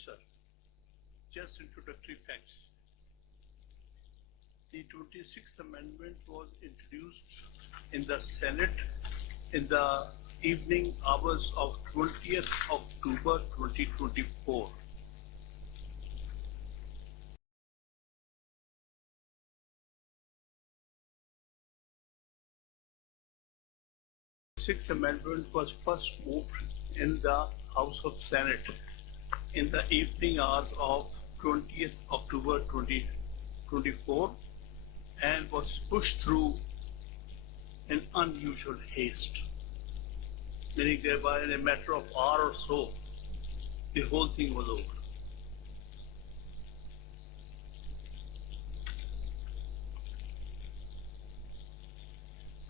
Yes, sir. Just introductory facts. The 26th Amendment was introduced in the Senate in the evening hours of 20th October 2024. The Sixth Amendment was first moved in the House of Senate in the evening hours of 20th October 2024 and was pushed through in unusual haste, meaning thereby in a matter of hour or so, the whole thing was over.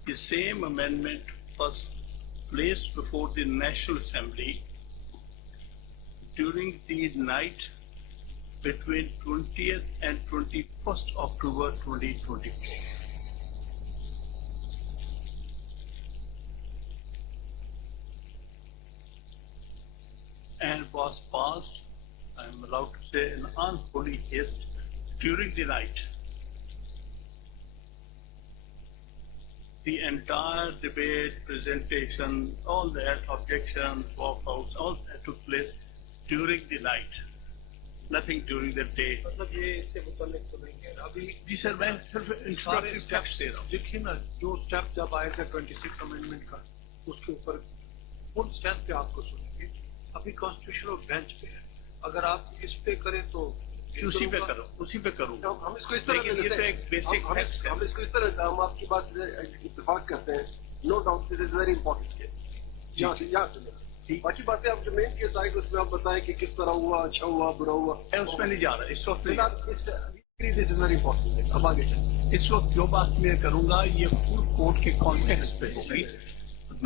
The same amendment was placed before the National Assembly during the night between 20th and 21st October 2024. And was passed, I am allowed to say, in unholy haste during the night. The entire debate, presentation, all that, objections, walkouts, all that took place during the night. Nothing during the day. मतलब ये इससे मुताल्लिक तो नहीं है अभी जी sir, मैं सिर्फ instructive text दे रहा हूँ। देखिए ना, जो स्टेप जब आएगा 26 अमेंडमेंट का, उसके ऊपर फुल स्टेप पे आपको सुनेंगे। अभी कॉन्स्टिट्यूशनल बेंच पे है, अगर आप इस पे करें तो उसी पे करो, उसी पे करूँ। हम इसको इस तरह ये तो एक बेसिक फैक्ट है। हम इसको इस तरह हम आपकी बात से इत्तेफाक करते हैं। No doubt this is very important case. यहाँ से बाकी बातें आप जो मेन केस आएगी उसमें आप बताएं कि किस तरह हुआ, अच्छा हुआ, बुरा हुआ। मैं उसमें नहीं जा रहा इस वक्त। This is very important. अब आगे चलें। इस वक्त जो बात मैं करूंगा ये फुल कोर्ट के कॉन्टेक्स्ट पे होगी,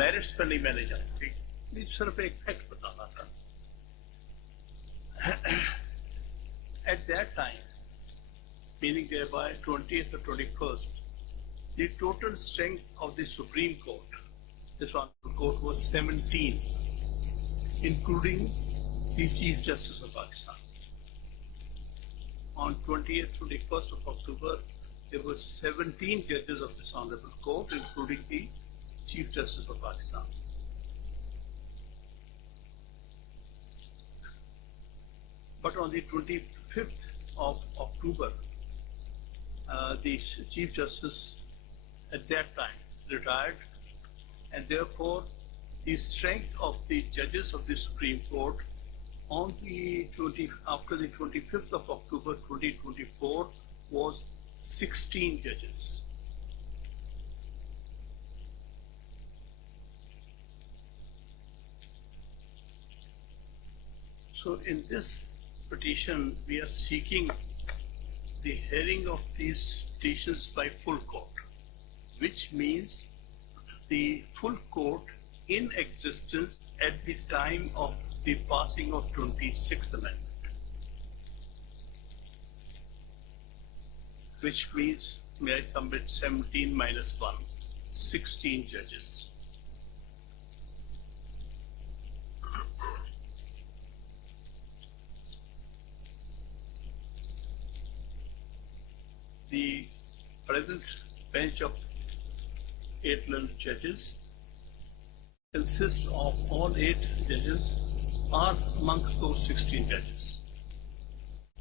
मेरिट्स पे नहीं मैंने जाऊंगी। मैं सिर्फ एक फैक्ट बताना था। At that time, meaning thereby 20th or 21st, the total strength of the Supreme Court, this Honorable Court, was 17, including the Chief Justice of Pakistan. On 20th, 21st of October, there were 17 judges of this Honorable Court, including the Chief Justice of Pakistan. But on the 25th of October, the Chief Justice at that time retired, and therefore the strength of the judges of the Supreme Court after the 25th of October 2024 was 16 judges. So in this petition, we are seeking the hearing of these petitions by full court, which means the full court in existence at the time of the passing of 26th Amendment, which means, may I submit, 17 minus 1, 16 judges. The present bench of 8 learned judges consists of all 8 judges are amongst those 16 judges,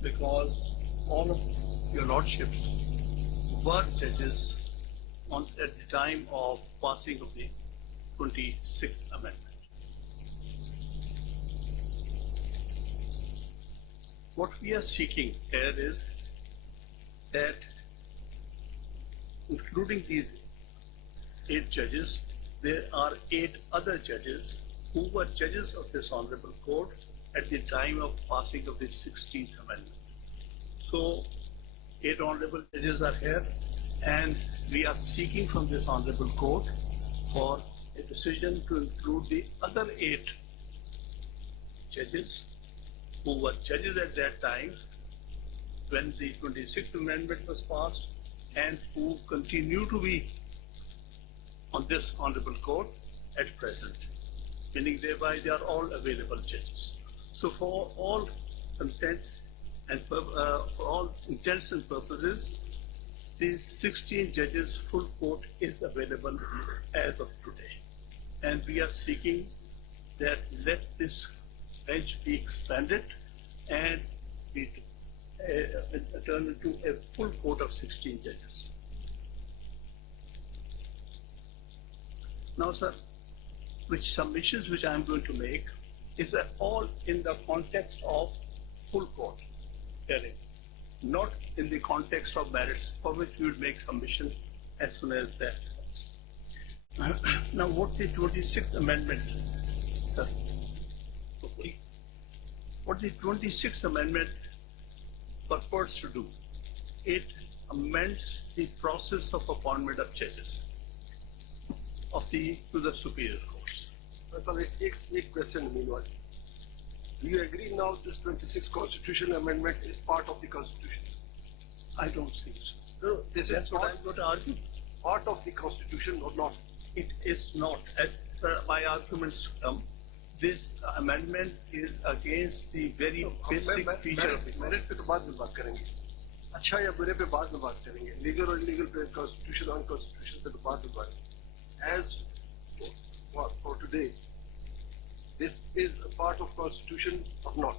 because all of your lordships were judges at the time of passing of the 26th Amendment. What we are seeking here is that, including these 8 judges, there are 8 other judges who were judges of this Honorable Court at the time of passing of the 16th Amendment. So, 8 Honorable judges are here, and we are seeking from this Honorable Court for a decision to include the other 8 judges who were judges at that time when the 26th Amendment was passed, and who continue to be on this Honorable Court at present, meaning thereby they are all available judges. So for all for all intents and purposes, the 16 judges full court is available as of today. And we are seeking that let this bench be expanded and be turned into a full court of 16 judges. Now, sir, which submissions which I am going to make is all in the context of full court hearing, not in the context of merits, for which we would make submission as soon as that comes. Now, what the 26th Amendment, sir? What the 26th Amendment purports to do, it amends the process of appointment of judges to the superior courts. एक question meanwhile. Do you agree now this 26th constitutional amendment is part of the constitution? I don't think so. No, this That's is what not I'm going to argue. part of the constitution or not. It is not. As per my arguments come, this amendment is against the very basic feature of it. Merit पे तो बाद में बात करेंगे. अच्छा या बुरे पे बाद में बात करेंगे. Legal और illegal पे constitution और unconstitutional पे तो बाद में बात करेंगे. As for today, this is a part of constitution or not?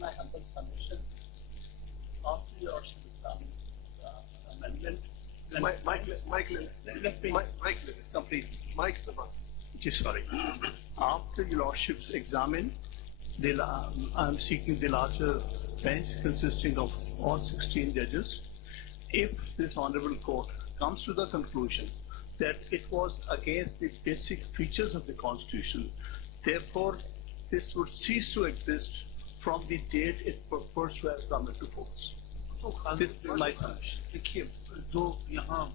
My humble submission, after your amendment, let me complete. Mike's the one. Just sorry. After your lordships examine, I'm seeking the larger bench consisting of all 16 judges. If this honorable court comes to the conclusion that it was against the basic features of the constitution, therefore this would cease to exist from the date it purports to have come into force. This is my submission. देखिए, जो यहाँ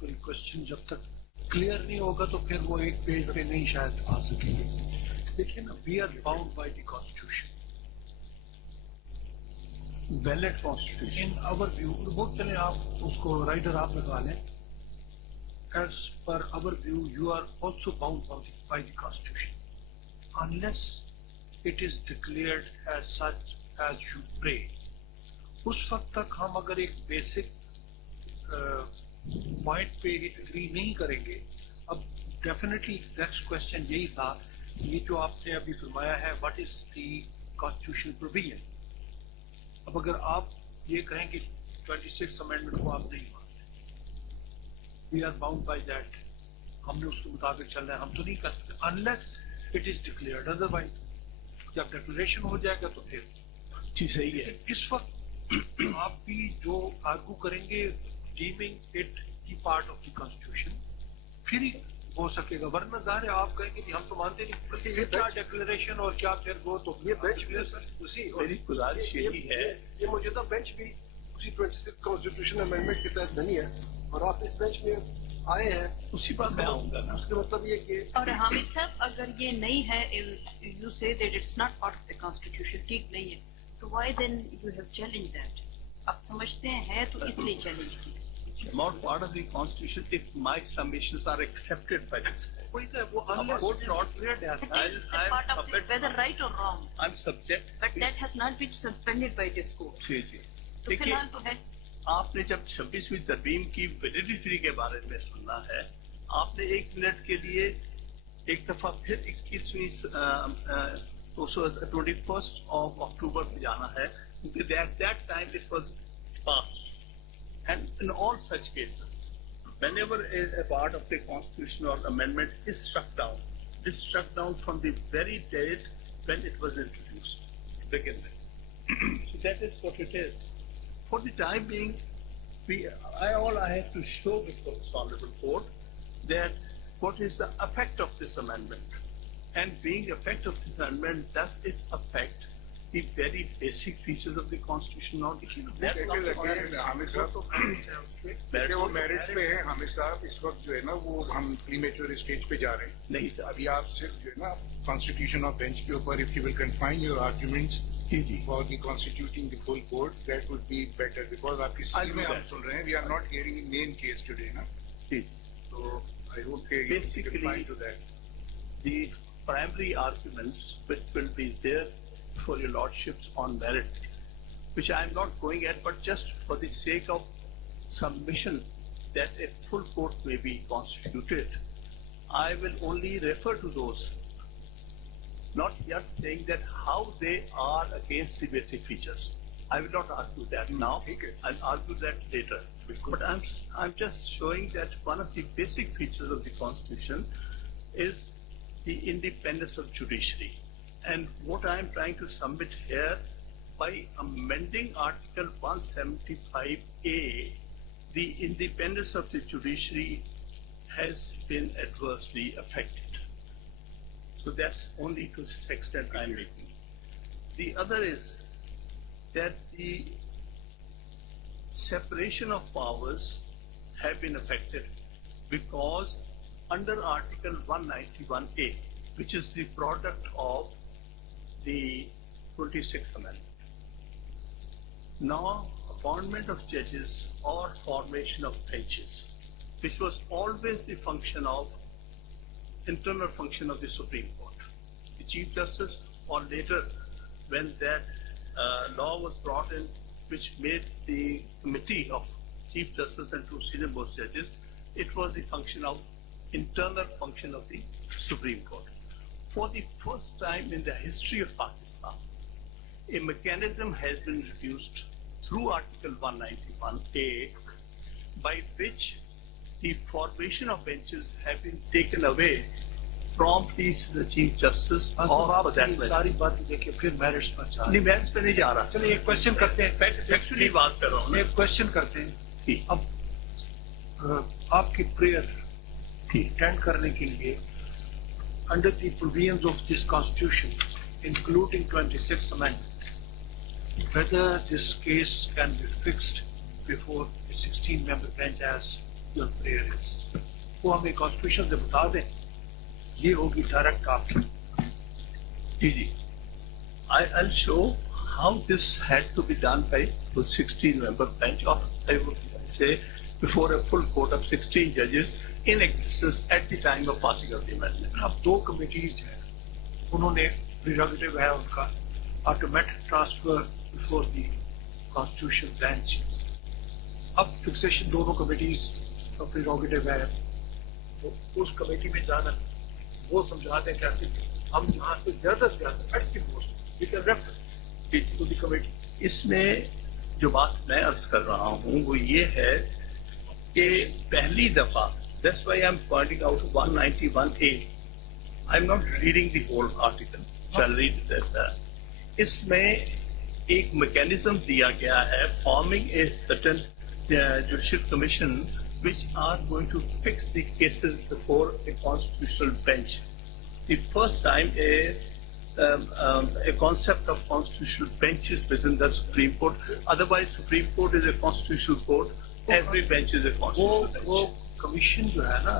कोई question जब तक clear नहीं होगा तो फिर वो एक पेज पे नहीं शायद आ सकेंगे. देखिए ना, we are bound by the constitution. Valid constitution. In our view, वो चले आप उसको राइटर आप लगा लें. As per our view, you are also bound by the constitution, unless it is declared as such as you pray. उस वक्त तक हम अगर एक बेसिक पॉइंट पे एग्री नहीं करेंगे. अब डेफिनेटली नेक्स्ट क्वेश्चन यही था, ये जो आपने अभी फरमाया है, what is the constitutional provision. अब अगर आप ये कहें कि 26th अमेंडमेंट को आप नहीं मानते, we are bound by that, हमने उसके मुताबिक चलना है, हम तो नहीं कर सकते unless it is declared. Otherwise जब डिक्लेरेशन हो जाएगा तो फिर जी सही है. इस वक्त आप भी जो आर्गू करेंगे डीमिंग इट की पार्ट ऑफ द कॉन्स्टिट्यूशन, फिर ही हो सकेगा. वरना ज़ाहिर है आप कहेंगे कि हम तो मानते नहीं, ये क्या डिक्लेरेशन और क्या फिर वो तो ये बेंच भी उसी मेरी गुजारिश यही है, ये मौजूदा बेंच भी उसी 26th कॉन्स्टिट्यूशन अमेंडमेंट के तहत नहीं है और आप इस बेंच में आए हैं, उसी पर मैं आऊंगा ना. उसका मतलब ये कि और हामिद साहब, अगर ये नहीं है, you say that it's not part of the constitution, ठीक नहीं है, तो why then you have challenge that? आप समझते हैं तो इसलिए चैलेंज किया. Not part of the constitution if my submissions are accepted by this. कोई तो वो unless court not cleared है. That is the part of it, whether right or wrong, I'm subject. but that has not been suspended by this court. जी जी. तो देखिए, फिलहाल तो है. आपने जब 26वीं तरमीम की वैलिडिटी के बारे में सुनना है, आपने 1 मिनट के लिए एक दफा फिर 21वीं 21st of October पे जाना है, क्योंकि at that time it was passed. And in all such cases, whenever a part of the constitutional amendment is struck down, it is struck down from the very date when it was introduced to begin with. So that is what it is. For the time being, all I have to show before this honorable court that what is the effect of this amendment, and being effect of this amendment, does it affect the very basic features of the constitution? Not देखिए वो marriage पे है हामिद साहब. इस वक्त जो है ना वो हम प्रीमेच्योर स्टेज पे जा रहे हैं. नहीं अभी आप सिर्फ जो है ना कॉन्स्टिट्यूशन ऑफ बेंच के ऊपर if you will confine your arguments for the constituting the full court, that would be better, because आपकी स्किल में हम सुन रहे हैं, we are not hearing main case today ना. तो I hope basically to that. the primary arguments which will be there for your lordships on merit, which I am not going at, but just for the sake of submission that a full court may be constituted, I will only refer to those, not yet saying that how they are against the basic features. I will not argue that now. Okay. I'll argue that later. But I'm just showing that one of the basic features of the Constitution is the independence of judiciary. And what I'm trying to submit here, by amending Article 175A, the independence of the judiciary has been adversely affected. So that's only to this extent I'm making. The other is that the separation of powers have been affected because under Article 191A, which is the product of the 26th Amendment, now appointment of judges or formation of benches, which was always the function of, internal function of the Supreme Court. The Chief Justice, or later when that law was brought in, which made the committee of Chief Justice and two senior most judges, it was the function of, internal function of the Supreme Court. For the first time in the history of Pakistan, a mechanism has been introduced through Article 191A by which the formation of benches have been taken away from the Chief Justice or for that matter. सारी बातें देखिए फिर merits पर जा नहीं, मैं इस पे नहीं जा रहा। चलिए एक क्वेश्चन करते हैं फैक्चुअली बात कर रहा हूँ ना। एक क्वेश्चन करते हैं ठीक। अब आपकी प्रेयर ठीक। अटेंड करने के लिए under the provisions of this constitution including 26th amendment whether this case can be fixed before the 16-member bench as your prayer is, वो हमें constitution से बता दें, ये होगी direct आपकी। जी, I'll show how this had to be done by the 16-member bench, or I would say before a full court of 16 judges in existence at the time of passing of the amendment. अब दो committees हैं, उन्होंने प्रिरोगेटिव है उनका automatic transfer before the constitution bench. अब fixation दोनों committees का प्रिरोगेटिव है, तो उस कमेटी में जाना, वो समझाते हैं कैसे हम यहाँ से ज्यादा से ज्यादा at the most we can refer to the committee. इसमें जो बात मैं अर्ज कर रहा हूँ वो ये है कि पहली दफा, that's why I'm pointing out 191A. I'm not reading the whole article. Shall read that. इसमें एक mechanism दिया गया है, forming a certain judicial commission which are going to fix the cases before a constitutional bench. The first time a concept of constitutional benches within the Supreme Court. Otherwise, Supreme Court is a constitutional court. Every bench is a constitutional bench. वो commission जो है ना,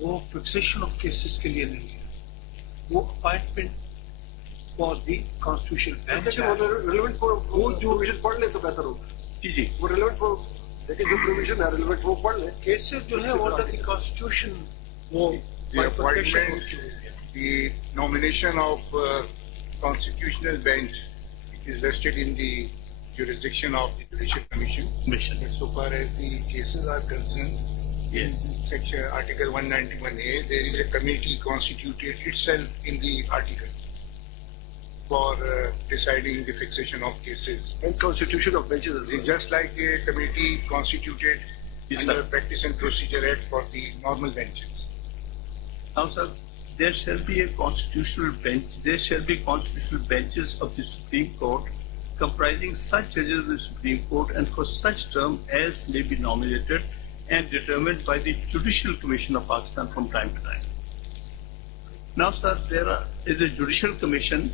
वो fixation of cases के लिए नहीं है, वो appointment for the constitution bench है। रिलेवेंट फॉर वो जो प्रोविजन पढ़ ले तो बेहतर होगा। जी जी, वो रिलेवेंट फॉर, लेकिन जो प्रोविजन है रिलेवेंट वो पढ़ ले। केसेस जो है अंडर द कॉन्स्टिट्यूशन वो The appointment, the nomination of constitutional bench is vested in the jurisdiction of the Judicial Commission. But so far as the cases are concerned, in section Article 191A, there is a committee constituted itself in the article for deciding the fixation of cases. And constitution of benches as well. It's just like a committee constituted under Practice and Procedure Act for the normal benches. now sir, there shall be a constitutional bench. There shall be constitutional benches of the Supreme Court comprising such judges of the Supreme Court and for such term as may be nominated and determined by the Judicial Commission of Pakistan from time to time. Now, sir, there is a Judicial Commission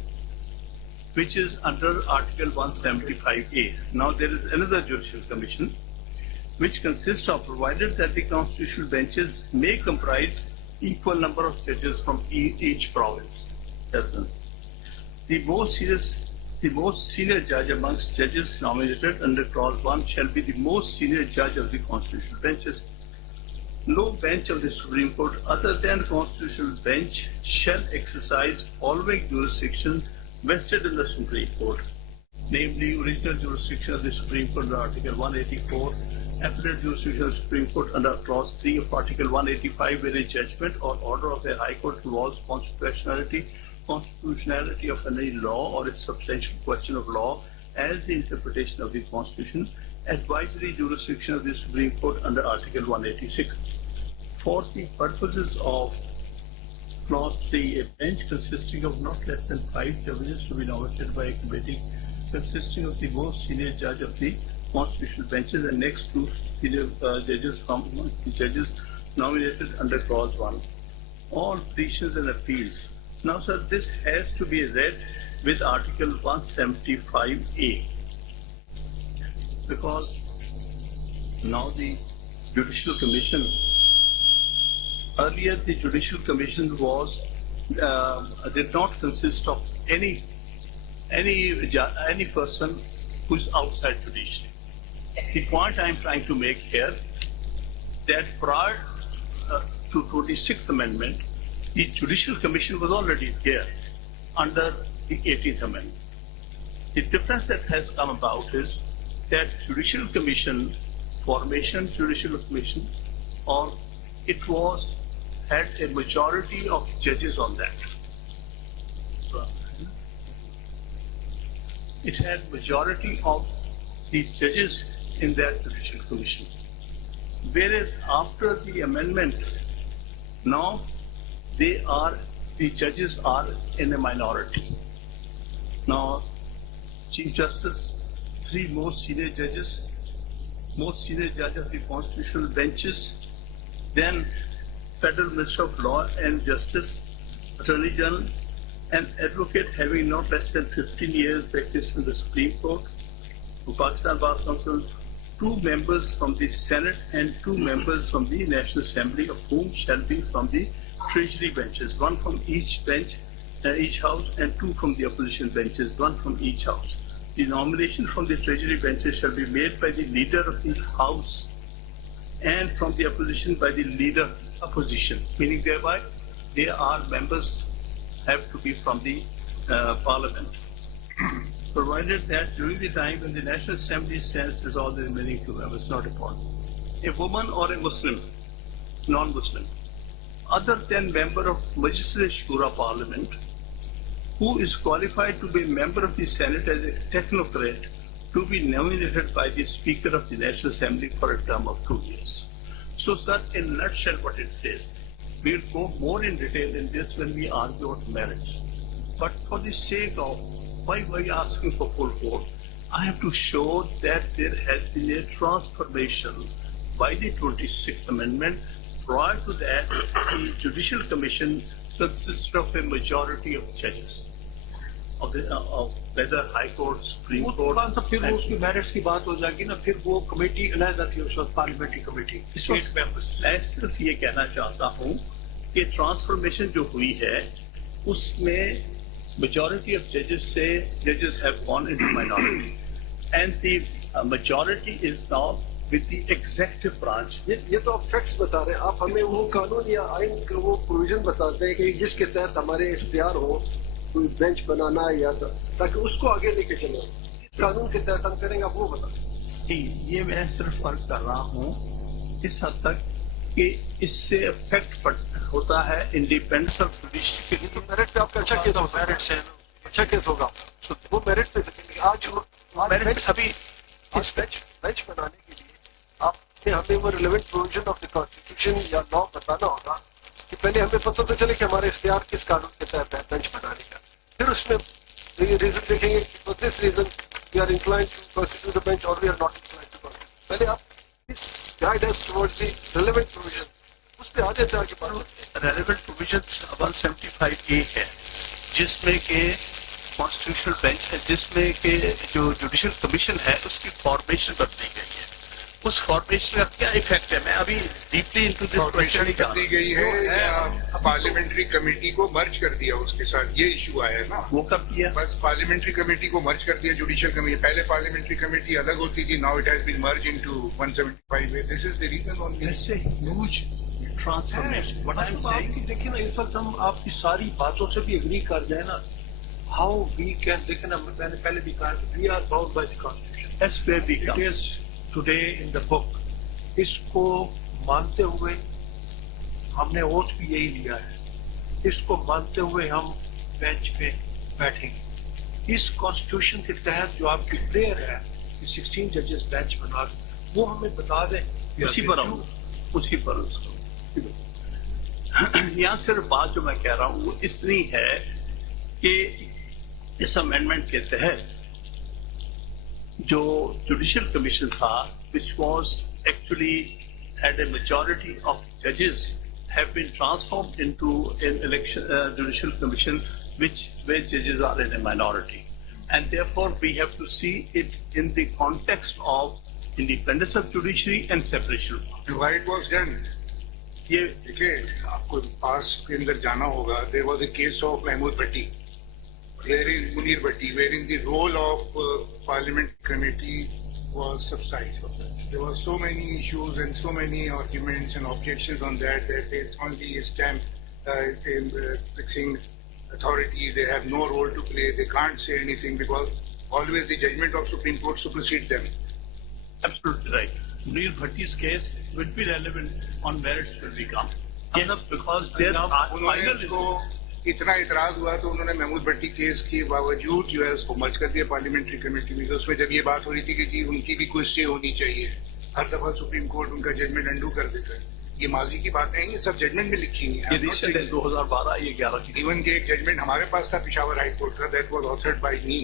which is under Article 175A. Now, there is another Judicial Commission which consists of, provided that the constitutional benches may comprise equal number of judges from each province. Yes, sir. The most senior judge amongst judges nominated under Clause 1 shall be the most senior judge of the constitutional benches. No bench of the Supreme Court other than constitutional bench shall exercise following jurisdiction vested in the Supreme Court, namely original jurisdiction of the Supreme Court under Article 184, appellate jurisdiction of the Supreme Court under Clause 3 of Article 185, where a judgment or order of a High Court involves constitutionality of any law or its substantial question of law as the interpretation of the Constitution, advisory jurisdiction of the Supreme Court under Article 186. For the purposes of Clause 3, a bench consisting of not less than 5 judges to be nominated by a committee consisting of the most senior judge of the constitutional benches and next two senior judges from the judges nominated under Clause 1. All petitions and appeals. Now, sir, this has to be read with Article 175A, because now the Judicial Commission, earlier the Judicial Commission was did not consist of any person who is outside judiciary. The point I am trying to make here, that prior to 26th Amendment, the Judicial Commission was already there under the 18th Amendment. The difference that has come about is that Judicial Commission formation, Judicial Commission, or it had a majority of judges on that. It had majority of the judges in that Judicial Commission. Whereas after the amendment, now the judges are in a minority. Now, Chief Justice, 3 most senior judge of the constitutional benches, then Federal Minister of Law and Justice, Attorney General, an advocate having not less than 15 years practice in the Supreme Court, Pakistan Bar Council, 2 members from the Senate and 2 members from the National Assembly, of whom shall be from the Treasury benches, 1 from each bench, each house, and 2 from the opposition benches, 1 from each house. The nomination from the Treasury benches shall be made by the leader of the House and from the opposition by the leader opposition, meaning thereby they are members, have to be from the Parliament. Provided that during the time when the National Assembly stands resolve the remaining 2 members, not a point. A woman or a Muslim, non-Muslim, other than member of Majlis Shura Parliament, who is qualified to be a member of the Senate as a technocrat, to be nominated by the Speaker of the National Assembly for a term of 2 years. So, sir, in a nutshell, what it says, we will go more in detail in this when we argue about merits. But for the sake of why are you asking for full vote, I have to show that there has been a transformation by the 26th Amendment. Prior to that, the Judicial Commission consisted of a majority of judges of whether High Court, Supreme Court. तो फिर वो उसकी merits की बात हो जाएगी ना, फिर वो कमेटी अलग थी, उस वक्त पार्लियामेंट्री कमेटी, स्टेट मेंबर्स। मैं सिर्फ ये कहना चाहता हूँ कि ट्रांसफॉर्मेशन जो हुई है उसमें majority of judges have gone into minority, and the majority is now with the executive branch. ये तो आप फैक्ट्स बता रहे हैं, आप हमें वो कानून या आइन का वो प्रोविजन बताते हैं कि जिसके तहत हमारे इख्तियार हो कोई बेंच बनाना या ताकि उसको आगे लेके चले, कानून के तहत हम करेंगे, आप वो बताएं। ये मैं सिर्फ फर्ज कर रहा हूँ इस हद तक कि इससे इफेक्ट होता है इंडिपेंडेंस ऑफ जुडिशरी। तो मेरिट पे आपका अच्छा केस होगा, मेरिट से अच्छा केस होगा, वो मेरिट पे आज मेरिट अभी इस बेंच बनाने के लिए आपने हमें वो relevant provision of the constitution या लॉ बताना होगा कि पहले हमें पता तो चले कि हमारे इख्तियार किस कानून के तहत है बेंच बनाने का, फिर उसमें रीजन देखेंगे for this reason we are inclined to constitute the bench और we are not inclined to constitute. पहले आप guide us towards the relevant provision, उस पे आ जाते हैं आगे बढ़ो। रेलेवेंट प्रोविजन 175A है जिसमें के कॉन्स्टिट्यूशनल बेंच है, जिसमें के जो जुडिशियल कमीशन है उसकी फॉर्मेशन कर दी गई है। उस फॉर्मेशन का क्या इफेक्ट है, मैं अभी डीपली इनटू दिस क्वेश्चन नहीं कर दी गई है या पार्लियामेंट्री कमेटी को मर्ज कर दिया उसके साथ, ये इशू आया है ना, वो कर दिया, बस पार्लियामेंट्री कमेटी को मर्ज कर दिया जुडिशियल कमेटी। पहले पार्लियामेंट्री कमेटी अलग होती थी, now it has been merged into 175A। This is the reason on this huge transformation. What I am saying, देखिए ना, इस वक्त हम आपकी सारी बातों से भी एग्री कर जाए ना, how we can, लेकिन मैंने पहले भी कहा, we are bound by the constitution. That's where we It come. is today in the book. इसको मानते हुए हमने वोट भी यही लिया है. इसको मानते हुए हम बेंच पे बैठेंगे. इस कॉन्स्टिट्यूशन के तहत जो आपकी प्रेयर है, 16 जजेस बेंच बना, वो हमें बता दें. उसी पर आऊँ, उसी पर उसको यहाँ सिर्फ बात जो मैं कह रहा हूँ वो इतनी है कि इस अमेंडमेंट के तहत जो जुडिशियल कमीशन था, which was actually had a majority of judges have been transformed into an election judicial commission where judges are in a minority, and therefore we have to see it in the context of independence of judiciary and separation of powers. Why it was done? ये देखिए, आपको पास के अंदर जाना होगा. There was a case of Mahmood Bhatti, wherein Munir Bhatti, wherein the role of Parliament committee was subsidized. There were so many issues and so many arguments and objections on that it's only a stamp fixing authority. They have no role to play. They can't say anything because always the judgment of Supreme Court supersedes them. absolutely right. Munir Bhatti's case would be relevant on merits when we come. Yes, because their उन्होंने final उसको इतना इतराज हुआ तो उन्होंने महमूद भट्टी case के बावजूद जो है उसको मर्ज कर दिया पार्लियामेंट्री कमेटी में. उसमें जब ये बात हो रही थी कि जी उनकी भी कोई स्टे होनी चाहिए, हर दफा सुप्रीम कोर्ट उनका जजमेंट अंडू कर देता है. ये माजी की बातें हैं, ये सब जजमेंट में लिखी हुई ये रिसेंट है 2012 ये 11 की. इवन के एक जजमेंट हमारे पास था पिशावर हाई कोर्ट का, that was authored by me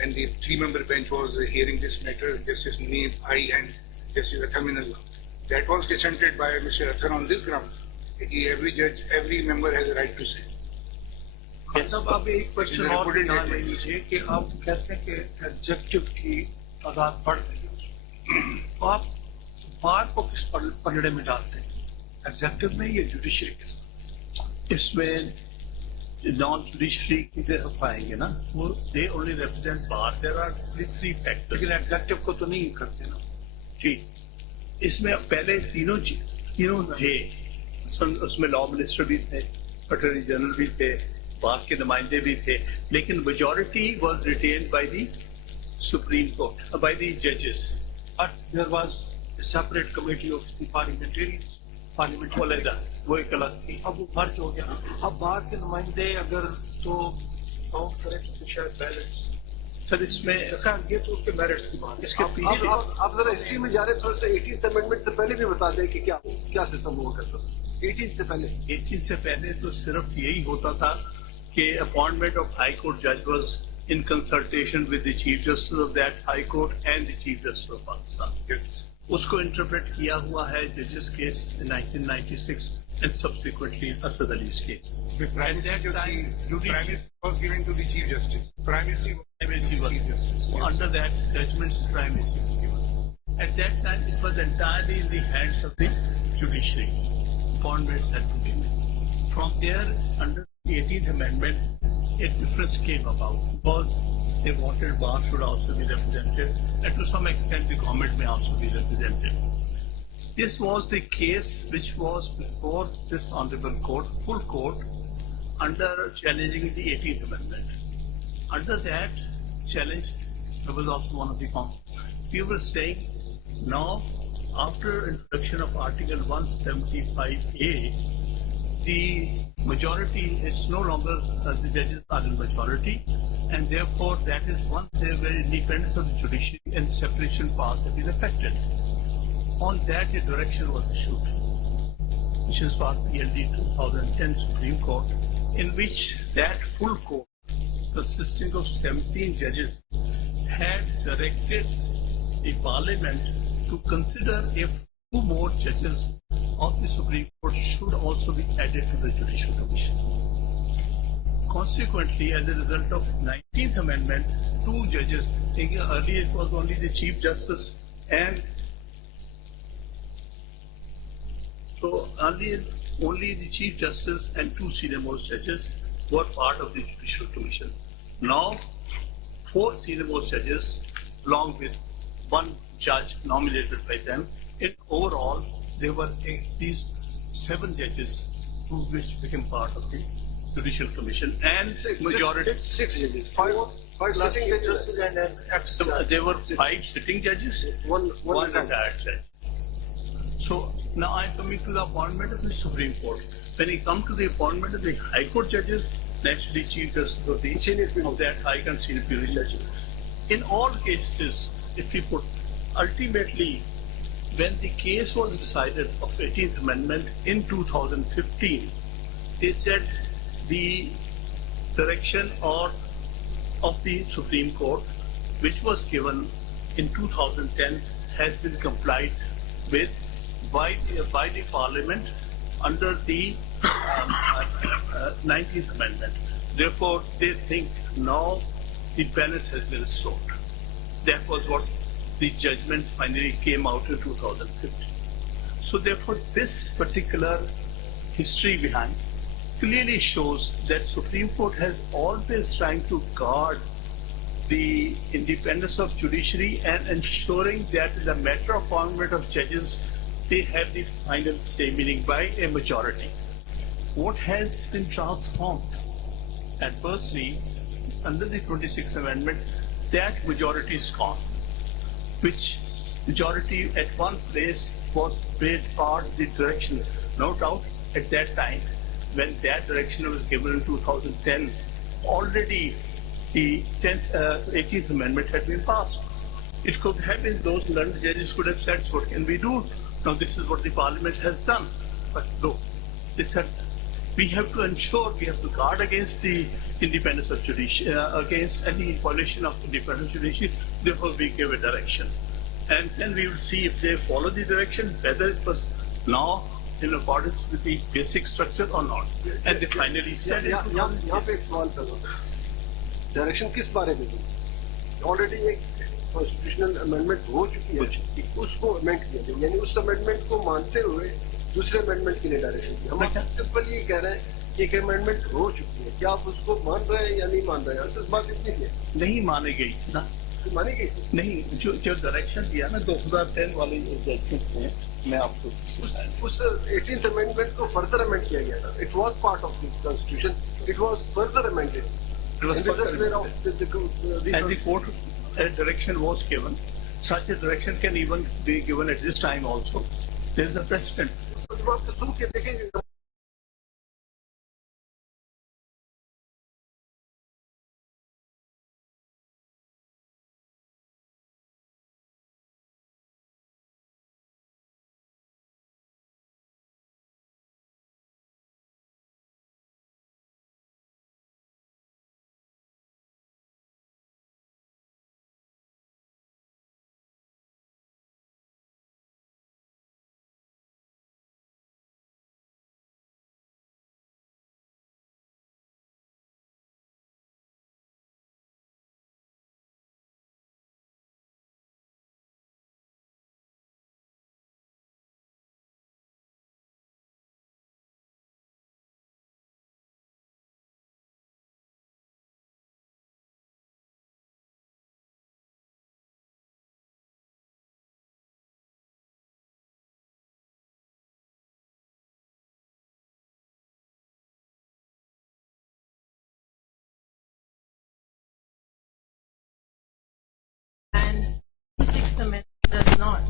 and the 3-member bench was hearing this matter, justice Munir भाई and justice Athar Minallah. That was dissented by mister Athar on this ground कि एवरी जज, every member has a right to say. मतलब आप एक question और भी ध्यान ले लीजिए कि आप कहते हैं कि एग्जेक्टिव की तादाद बढ़ गई है, तो आप बार को किस पलड़े में डालते हैं, एग्जेक्टिव में या जुडिशरी के साथ? इसमें नॉन जुडिशरी की तरफ आएंगे ना, वो they only represent bar. There are 3 factors. लेकिन एग्जेक्टिव को तो नहीं करते ना. ठीक, इसमें पहले तीनों थे. उसमें लॉ मिनिस्टर भी थे, अटॉर्नी जनरल भी थे, बार के नुमाइंदे भी थे, लेकिन majority was retained by the supreme court, by the जजेस. But there was a separate committee of the parliamentarians. अलग, वो एक अलग थी. अब वो फर्ज हो गया. अब बार के नुमाइंदे अगर तो काउंट करें तो शायद बैलेंस. सर इसमें ये तो उसके मेरिट्स की बात है. इसके पीछे आप जरा हिस्ट्री में जा रहे हैं, थोड़ा सा 18th अमेंडमेंट से पहले भी बता दें कि क्या सिस्टम हुआ करता था. 18 से पहले, 18 से पहले तो सिर्फ यही होता था कि अपॉइंटमेंट ऑफ हाई कोर्ट जज was in consultation with the Chief Justice of that High Court and the Chief Justice of Pakistan. Yes. उसको इंटरप्रेट किया हुआ है जजेस case in 1996 and subsequently Asad Ali's case. The primacy At that time, primacy was given to the Chief Justice. Primacy primacy was Chief Justice. under that judgment's primacy was given. At that time, it was entirely in the hands of the judiciary. Appointments had to be made. From there, under the 18th Amendment, a difference came about because they wanted bar should also be represented, and to some extent the government may also be represented. This was the case which was before this honorable court, full court, under challenging the 18th Amendment. Under that challenge, there was also one of the comments. We were saying now, after introduction of Article 175A, the majority is no longer, the judges are in majority, and therefore that is once they were independence of the judiciary and separation powers have been affected. On that, a direction was issued, which is what PLD 2010 Supreme Court, in which that full court, consisting of 17 judges, had directed the Parliament to consider if 2 more judges of the Supreme Court should also be added to the Judicial Commission. Consequently, as a result of 19th Amendment, 2 judges, earlier it was only the Chief Justice and only the Chief Justice and 2 senior-most judges were part of the Judicial Commission. Now, 4 senior-most judges, along with 1 judge nominated by them, in overall, there were at least 7 judges who which became part of the Judicial Commission and majority. Six judges. Five sitting judges and an ex. There were 5 sitting judges, One retired judge. So now I'm coming to the appointment of the Supreme Court. When it comes to the appointment of the High Court judges, naturally Chief Justice of that High Court Senior Penal Judge. In all cases, if we put, ultimately, when the case was decided of 18th Amendment in 2015, they said the direction of the Supreme Court, which was given in 2010, has been complied with by the Parliament under the 19th Amendment. Therefore, they think now the balance has been restored. That was what the judgment finally came out in 2015. So therefore, this particular history behind clearly shows that Supreme Court has always trying to guard the independence of judiciary and ensuring that in the matter of appointment of judges, they have the final say, meaning by a majority. What has been transformed? And firstly, under the 26th Amendment, that majority is gone, which majority at one place was made part of the direction. No doubt at that time, when that direction was given in 2010, already the 18th Amendment had been passed. It could have been those learned judges could have said, what can we do? Now this is what the Parliament has done. But no, they said, we have to ensure, we have to guard against the independence of judiciary, against any violation of independence of judiciary. Therefore, we give a direction. And then we will see if they follow the direction, whether it was now in accordance with the basic structure or not. And they finally said it. यहाँ पे एक सवाल कर रहा हूँ. Direction किस बारे में दी? ऑलरेडी एक कॉन्स्टिट्यूशनल अमेंडमेंट हो चुकी है, उसको अमेंड किया गया, यानी उस अमेंडमेंट को मानते हुए दूसरे अमेंडमेंट के लिए डायरेक्शन दिया. हम सिंपल ये कह रहे हैं कि एक अमेंडमेंट हो चुकी है, क्या आप उसको मान रहे हैं या नहीं मान रहे हैं? असल बात इतनी है, नहीं मानी गई ना, मानी गई नहीं. जो डायरेक्शन दिया ना 2010 वाले जजमेंट में, मैं आपको उस 18th अमेंडमेंट को फर्दर अमेंड किया गया था. It was part of the constitution, it was further amended. and the court direction was given. Such a direction can even be given at this time also. There is a precedent. आप तो सुन के देखेंगे. Amendment does not.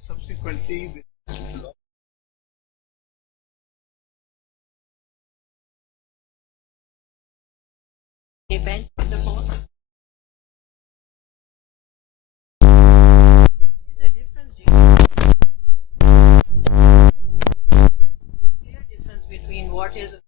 Subsequently, A bench of the court. There is a difference, clear difference between what is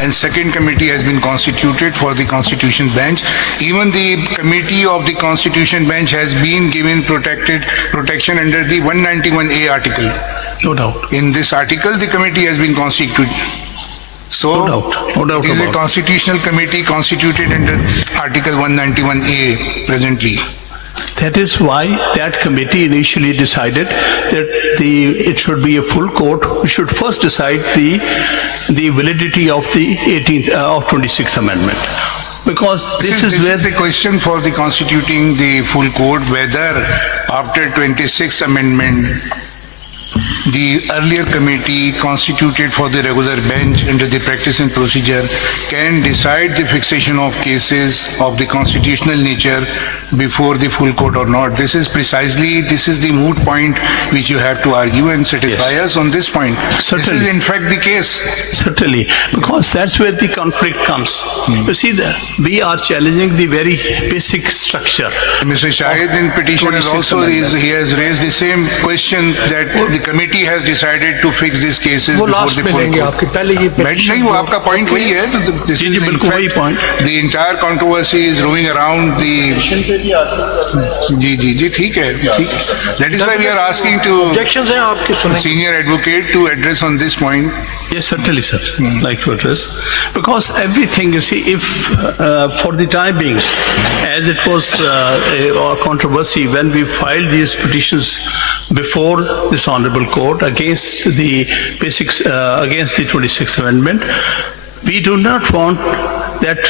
And second committee has been constituted for the Constitution Bench. Even the committee of the Constitution Bench has been given protection under the 191A article. No doubt. In this article, the committee has been constituted. So, No doubt it is a about it. constitutional committee constituted under Article 191A presently. That is why that committee initially decided that it should be a full court. We should first decide the validity of the 26th Amendment. Because this is where the question for the constituting the full court, whether after 26th Amendment, the earlier committee constituted for the regular bench under the practice and procedure can decide the fixation of cases of the constitutional nature before the full court or not. This is the moot point which you have to argue and satisfy us on this point. Certainly. This is in fact the case. Certainly, because that's where the conflict comes. You see, we are challenging the very basic structure. Mr. Shahid in petition has 26th also Amendment. he has raised the same question that the committee has decided to fix these cases वो before last the में full लेंगे court. आपके पहले ये नहीं वो आपका point वही है. This ji, is ji, in बिल्कुल fact वही point. the entire controversy is roaming around the जी ठीक है ठीक. That is why we are asking to objections हैं आपके सुने senior advocate to address on this point. Yes, certainly, sir. Like to address. Because everything, you see, if for the time being, as it was a controversy when we filed these petitions before this honorable court against the basics, against the 26th Amendment, we do not want that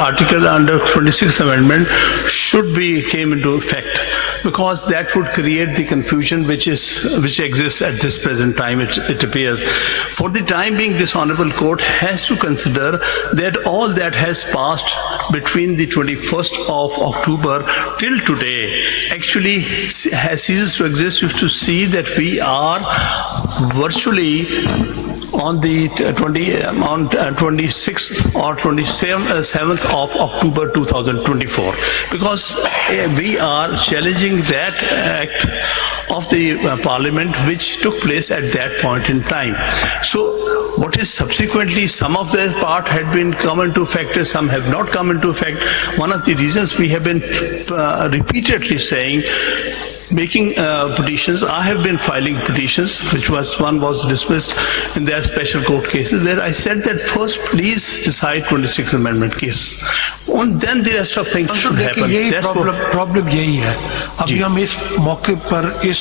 article under 26th Amendment should be came into effect, because that would create the confusion which exists at this present time. It appears for the time being this honorable court has to consider that all that has passed between the 21st of October till today actually has ceased to exist. We have to see that we are virtually on the 26th or 27th of October 2024, because we are challenging that act of the parliament which took place at that point in time. So what is subsequently, some of the part had been come into effect, some have not come into effect. One of the reasons we have been repeatedly saying, making petitions, I have been filing petitions, one was dismissed in their special court cases, where I said that first please decide 26th Amendment case, and then the rest of things should happen. यही That's what- problem यही है. अभी हम इस मौके पर इस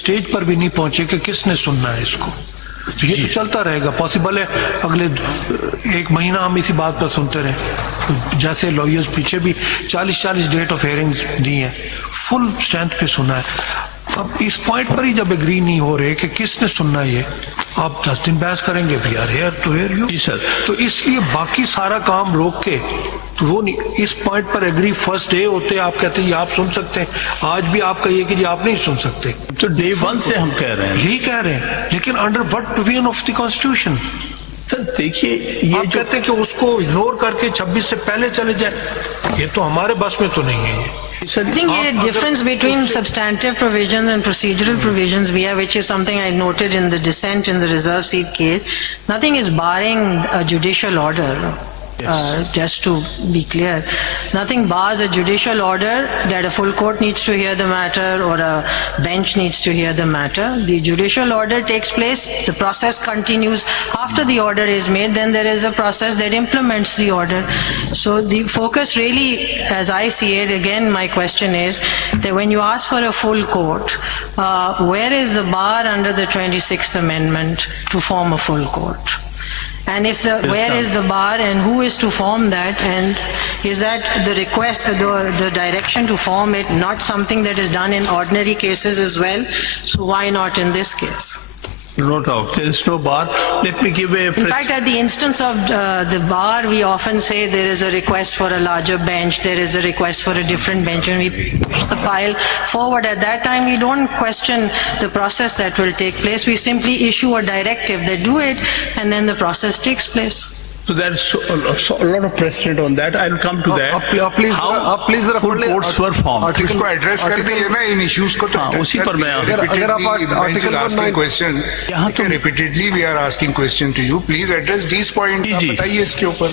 stage पर भी नहीं पहुंचे कि किसने सुनना है इसको. ये तो चलता रहेगा. पॉसिबल है अगले एक महीना हम इसी बात पर सुनते रहे. जैसे लॉयर्स पीछे भी 40 डेट ऑफ हियरिंग दी है, फुल स्ट्रेंथ पे सुना है. अब इस पॉइंट पर ही जब एग्री नहीं हो रहे कि किसने सुनना ये, आप 10 दिन बहस करेंगे, we are here to hear you. जी सर. तो इसलिए बाकी सारा काम रोक के वो नहीं, इस पॉइंट पर एग्री फर्स्ट डे होते आप कहते हैं आप सुन सकते हैं. आज भी आप कहिए कि जी आप नहीं सुन सकते, तो डे 1 से हम कह रहे हैं. यही कह रहे हैं. लेकिन under what provision of the constitution? Sir देखिए, ये आप जो कहते हैं कि उसको इग्नोर करके 26 से पहले चले जाए, ये तो हमारे बस में तो नहीं है. ये I think the difference between substantive provisions and procedural provisions we have, which is something I noted in the dissent in the reserve seat case, nothing is barring a judicial order. Just to be clear, nothing bars a judicial order that a full court needs to hear the matter or a bench needs to hear the matter. The judicial order takes place, the process continues. After the order is made, then there is a process that implements the order. So the focus really, as I see it, again my question is that when you ask for a full court, where is the bar under the 26th Amendment to form a full court? And if where is the bar and who is to form that, and is that the request, the direction to form it, not something that is done in ordinary cases as well? So why not in this case? No doubt, there is no bar. Let me give a... In fact, at the instance of the bar, we often say there is a request for a larger bench, there is a request for a different bench, and we push the file forward. At that time, we don't question the process that will take place. We simply issue a directive that do it, and then the process takes place. So there's a lot of precedent on that. I'll come to that. आप please जरा full पढ़ लें courts were formed. इसको address कर दिए ना इन issues को, तो हाँ, उसी पर मैं अगर आप आर्टिकल क्वेश्चन यहाँ तो- repeatedly we are asking question to you, please address this point, जी। बताइए इसके ऊपर।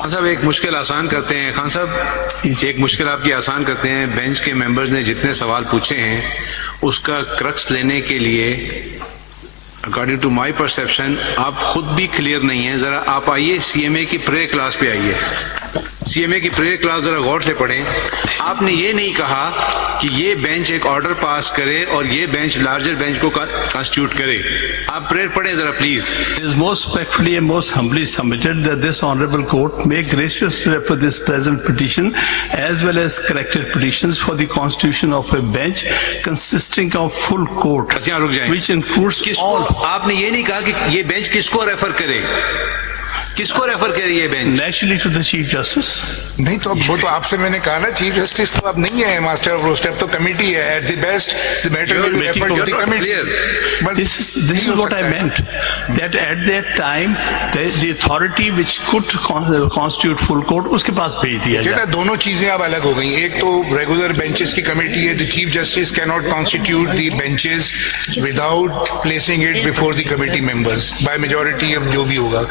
खान साहब एक मुश्किल आसान करते हैं, खान साहब एक मुश्किल आपकी आसान करते हैं। बेंच के मेंबर्स ने जितने सवाल पूछे हैं उसका क्रक्स लेने के लिए अकॉर्डिंग टू माई परसेप्शन आप खुद भी क्लियर नहीं है। जरा आप आइए सीएमए की प्रेयर क्लास पे आइए, सीएमए की प्रेयर क्लास जरा गौर से पढ़ें। आपने ये नहीं कहा कि ये बेंच एक ऑर्डर पास करे और ये बेंच लार्जर बेंच को कॉन्स्टिट्यूट करे। आप प्रेयर पढ़ें जरा please. It is most respectfully and most humbly submitted that this honorable court may graciously refer this present petition as well as corrected petitions for the constitution of a bench consisting of full court, बस यहाँ रुक जाएं। which includes किसको all. आपने ये नहीं कहा कि ये बेंच किसको रेफर करे, किसको रेफर करे ये bench? Naturally to the Chief Justice. नहीं तो अब वो तो आपसे मैंने कहा ना, चीफ जस्टिस तो अब नहीं है मास्टर ऑफ रोस्टर, तो कमिटी है। At the best the matter will be referred to the committee. This is what I meant. That at that time the authority which could constitute full court उसके पास भेज दिया बेटा जाए. दोनों चीजें अब अलग हो गई। एक तो रेगुलर बेंचेस की कमेटी है, the chief justice can not constitute the benches without placing it before the committee members by majority of जो भी होगा।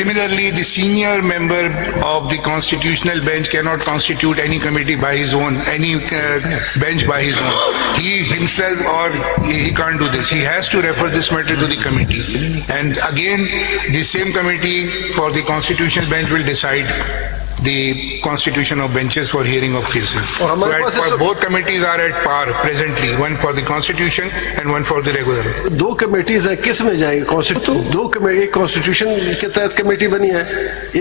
Similarly the senior member of the constitutional bench cannot constitute any committee by his own, any bench by his own. He himself or he can't do this. He has to refer this matter to the committee. And again, the same committee for the constitutional bench will decide the constitution of benches for hearing of cases. और हमारे पास So both committees are at par presently, one for the constitution and one for the regular. दो committees है, किस में जाएगी? दो committee, एक constitution के तहत कमेटी बनी है,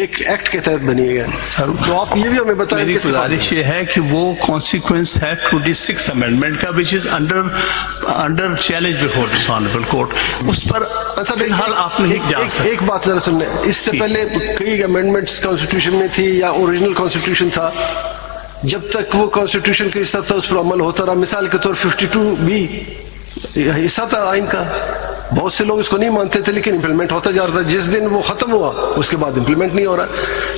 एक एक्ट के तहत बनी है। तो आप ये भी हमें बताएं मेरी किसके पास गुजारिश ये है कि वो कॉन्सिक्वेंस है 26 अमेंडमेंट का which is under challenge before this honourable court. उस पर अच्छा फिलहाल आप नहीं जा सकते। एक बात जरा सुनने, इससे पहले कई अमेंडमेंट्स कॉन्स्टिट्यूशन में थी या ओरिजिनल कॉन्स्टिट्यूशन था, जब तक वो कॉन्स्टिट्यूशन का हिस्सा था उस पर अमल होता रहा। मिसाल के तौर 52B हिस्सा था आइन का, बहुत से लोग इसको नहीं मानते थे लेकिन इम्प्लीमेंट होता जा रहा था। जिस दिन वो खत्म हुआ उसके बाद इम्प्लीमेंट नहीं हो रहा।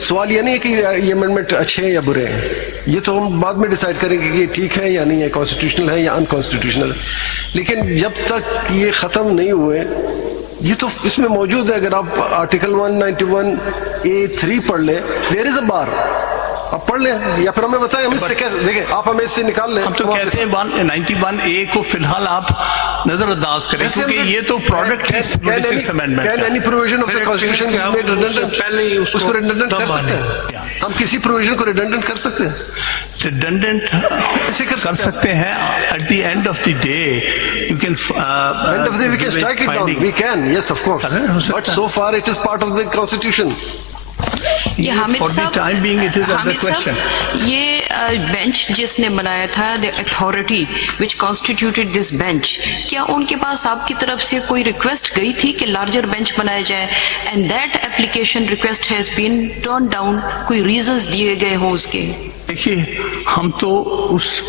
सवाल ये नहीं है कि ये अमेंडमेंट अच्छे हैं या बुरे हैं, ये तो हम बाद में डिसाइड करेंगे कि ये ठीक है या नहीं है, कॉन्स्टिट्यूशनल है या अनकॉन्स्टिट्यूशनल है। लेकिन जब तक ये खत्म नहीं हुए, ये तो इसमें मौजूद है। अगर आप आर्टिकल 191A3 पढ़ लें, देयर इज अ बार, आप पढ़ लें या फिर हमें बताएं हम इससे कैसे, देखें आप हमें इससे निकाल लें। हम तो कहते हैं 191A को फिलहाल आप नजरअंदाज करें क्योंकि ये तो प्रोडक्ट है 26 amendment. Can any provision of the constitution be made redundant? पहले ही उसको रिडंडेंट कर सकते हैं, हम किसी प्रोविजन को रिडंडेंट कर सकते हैं, रिडंडेंट ऐसे कर सकते हैं। At the end of the day you can end of the day we can strike it down, we can, yes of course, but so far it is part of the constitution. ये Hamid For the साहब, time being, it is under Hamid question. साहब, ये bench जिसने बनाया था, the authority which constituted this bench, क्या उनके पास आपकी तरफ से कोई रिक्वेस्ट गई थी कि लार्जर बेंच बनाया जाए? And that application request has been turned down, कोई रीजंस दिए गए हों उसके? देखिए हम तो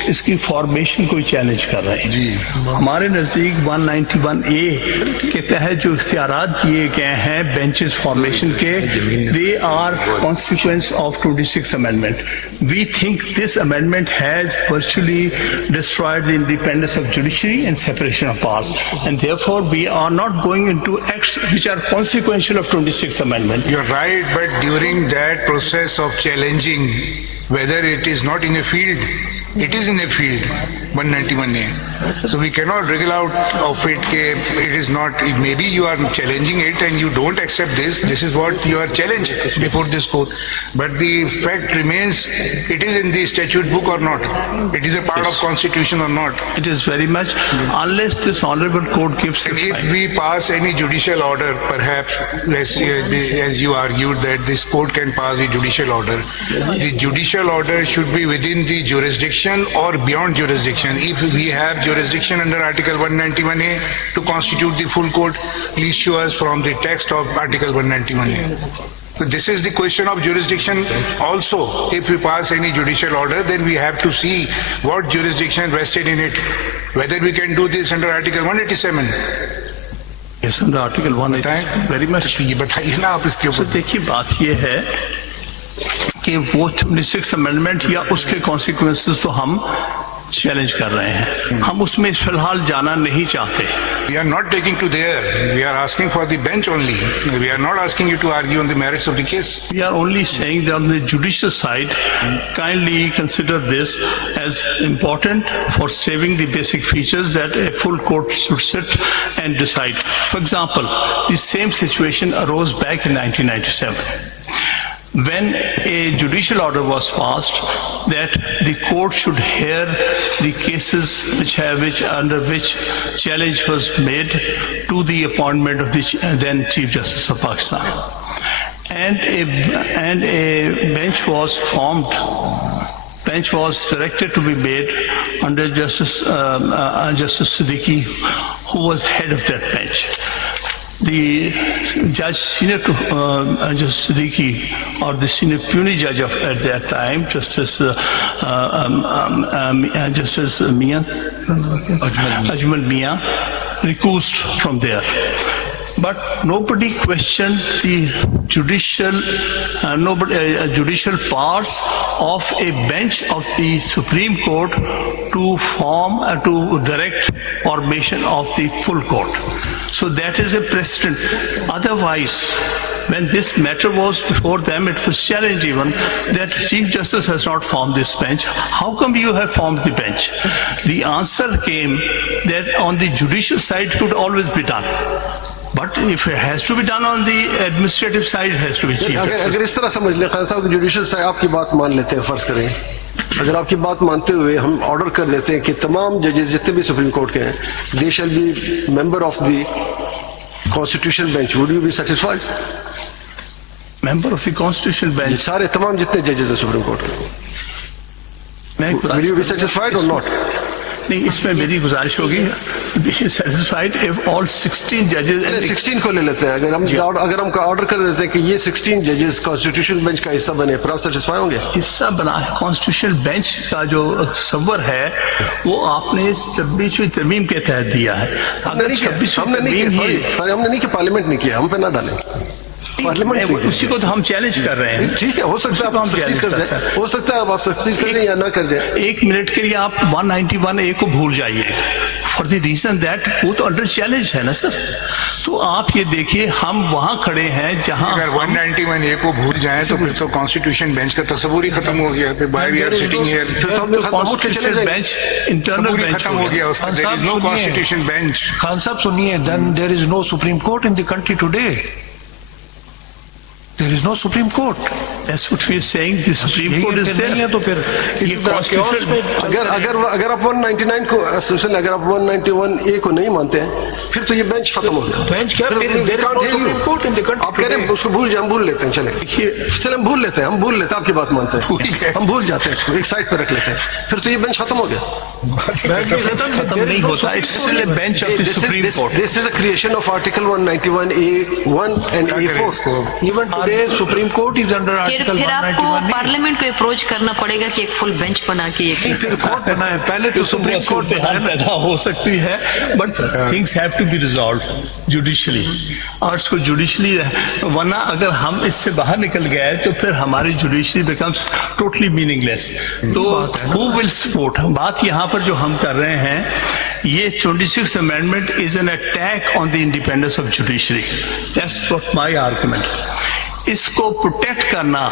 इसकी फॉर्मेशन को चैलेंज कर रहे हैं जी। हमारे नजदीक 191A के तहत जो इख्तियारात दिए गए हैं बेंचेस फॉर्मेशन के, they are consequence of 26 amendment. We think this amendment has virtually destroyed the independence of judiciary and separation of powers and therefore we are not going into acts which are consequential of 26 amendment. You're right, but during that process of challenging, whether it is not in a field, it is in a field, 191A. So we cannot wriggle out of it. It is not, maybe you are challenging it and you don't accept this. This is what you are challenged before this court. But the fact remains, it is in the statute book or not. It is a part of constitution or not. It is very much, unless this honorable court gives And a if fine. we pass any judicial order, perhaps, let's say, as you argued that this court can pass a judicial order, the judicial order should be within the jurisdiction jurisdiction or beyond jurisdiction. If we have jurisdiction under Article 191A to constitute the full court, please show us from the text of Article 191A. So this is the question of jurisdiction also. If we pass any judicial order, then we have to see what jurisdiction vested in it. Whether we can do this under Article 187. Yes, under Article 187. Very much. ये बताइए ना आप इसके तो ऊपर. देखिए बात ये है कि वो 26th अमेंडमेंट या उसके कॉन्सिक्वेंसेस तो हम चैलेंज कर रहे हैं, हम उसमें फिलहाल जाना नहीं चाहते. We are not taking to there. We are asking for the bench only. We are not asking you to argue on the merits of the case. We are only saying that on the judicial side, kindly consider this as important for saving the basic features that a full court should sit and decide. For example, the same situation arose back in 1997. When a judicial order was passed that the court should hear the cases under which challenge was made to the appointment of the then Chief Justice of Pakistan, and a bench was formed. Bench was directed to be made under Justice Siddiqui, who was head of that bench. The judge, senior to Judge Siddiqui, or the senior puisne judge at that time, Justice Mian, Ajmal Mian, recused from there. But nobody questioned the judicial powers of a bench of the Supreme Court to direct formation of the full court. So that is a precedent. Otherwise, when this matter was before them, it was challenged even that Chief Justice has not formed this bench. How come you have formed the bench? The answer came that on the judicial side it could always be done. But if it has to be done on the administrative side, it has to be Chief Justice. अगर इस तरह समझ ले खान साहब, judicial साहब आपकी बात मान लेते हैं, फर्ज करें अगर आपकी बात मानते हुए हम ऑर्डर कर देते हैं कि तमाम जजेस जितने भी सुप्रीम कोर्ट के हैं, they shall be member of the constitutional bench, would you be satisfied? Member of the constitutional bench, सारे तमाम जितने जजेस हैं सुप्रीम कोर्ट के, विल यू बी सेटिस्फाइड और नॉट? नहीं, इसमें मेरी गुजारिश होगी सेटिस्फाइड इफ ऑल 16 जजेस. 16 को ले लेते हैं. अगर हम ऑर्डर कर देते हैं कि ये 16 जजेस कॉन्स्टिट्यूशनल बेंच का हिस्सा बने, फिर आप सेटिस्फाई होंगे? हिस्सा बना है कॉन्स्टिट्यूशनल बेंच का जो तस्वर है वो आपने 26वीं तरमीम के तहत दिया है. हमने नहीं किया, पार्लियामेंट नहीं किया, हम पे ना डालें. पार्लियामेंट उसी को तो हम चैलेंज कर रहे हैं. ठीक है, हो सकता है आप सक्सीड कर जाए, हो सकता है आप सक्सीड कर जाए या ना कर जाए. एक मिनट के लिए आप 191A को भूल जाइए, फॉर द रीजन दैट वो तो अंडर चैलेंज है ना सर. तो आप ये देखिए, हम वहां खड़े हैं जहां अगर 191A को भूल जाएं तो फिर तो कॉन्स्टिट्यूशन बेंच का तस्वुर ही खत्म हो गया. फिर by we are sitting here, constitution bench internal bench खत्म हो गया उसका. There is no constitution bench. Khan साहब सुनिए, then there is no supreme court in the country today. There is no Supreme Court. That's what we are saying. The Supreme Court is there. नहीं है तो फिर ये constitution. अगर आप 199 को अगर आप 191A को नहीं मानते हैं, फिर तो ये बेंच खत्म हो गया. बेंच क्या? Supreme court in the country. आप कह रहे हैं उसको भूल जाए, हम भूल लेते हैं. चले हम भूल लेते हैं, आपकी बात मानते हैं, हम भूल जाते हैं, एक साइड पे रख लेते हैं, फिर तो ये बेंच खत्म हो गया. खत्म नहीं होता. It's still a bench of the Supreme Court. This is the creation of Article 191A1 and A4. Even today Supreme Court is under Article 191. फिर आपको पार्लियामेंट को अप्रोच करना पड़ेगा कि एक फुल बेंच बना के फिर कोर्ट बना है. पहले तो सुप्रीम कोर्ट पे हाल पैदा हो सकती है, but things have to be resolved judicially. और इसको जुडिशली, वरना अगर हम इससे बाहर निकल गए तो फिर हमारी जुडिशरी बिकम्स टोटली मीनिंगलेस. तो हु विल सपोर्ट? बात यहाँ पर जो हम कर रहे हैं, ये 26th amendment is an attack on the independence of judiciary. That's what my argument. इसको प्रोटेक्ट करना,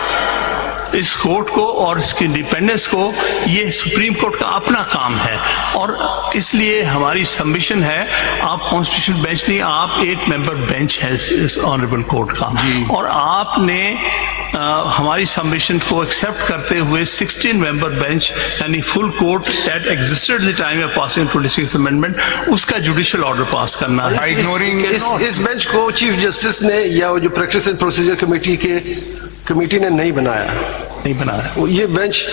इस कोर्ट को और इसकी इंडिपेंडेंस को, ये सुप्रीम कोर्ट का अपना काम है. और इसलिए हमारी सबमिशन है, आप कॉन्स्टिट्यूशनल बेंच नहीं, आप 8 मेंबर बेंच है इस ऑनरेबल कोर्ट का. और आपने हमारी सबमिशन को एक्सेप्ट करते हुए 16 मेंबर बेंच यानी full court that existed the time of passing 26th amendment, उसका जुडिशियल ऑर्डर पास करना है. इस बेंच को चीफ जस्टिस ने या जो प्रैक्टिस एंड प्रोसीजर कमेटी ने नहीं बनाया. ये बेंच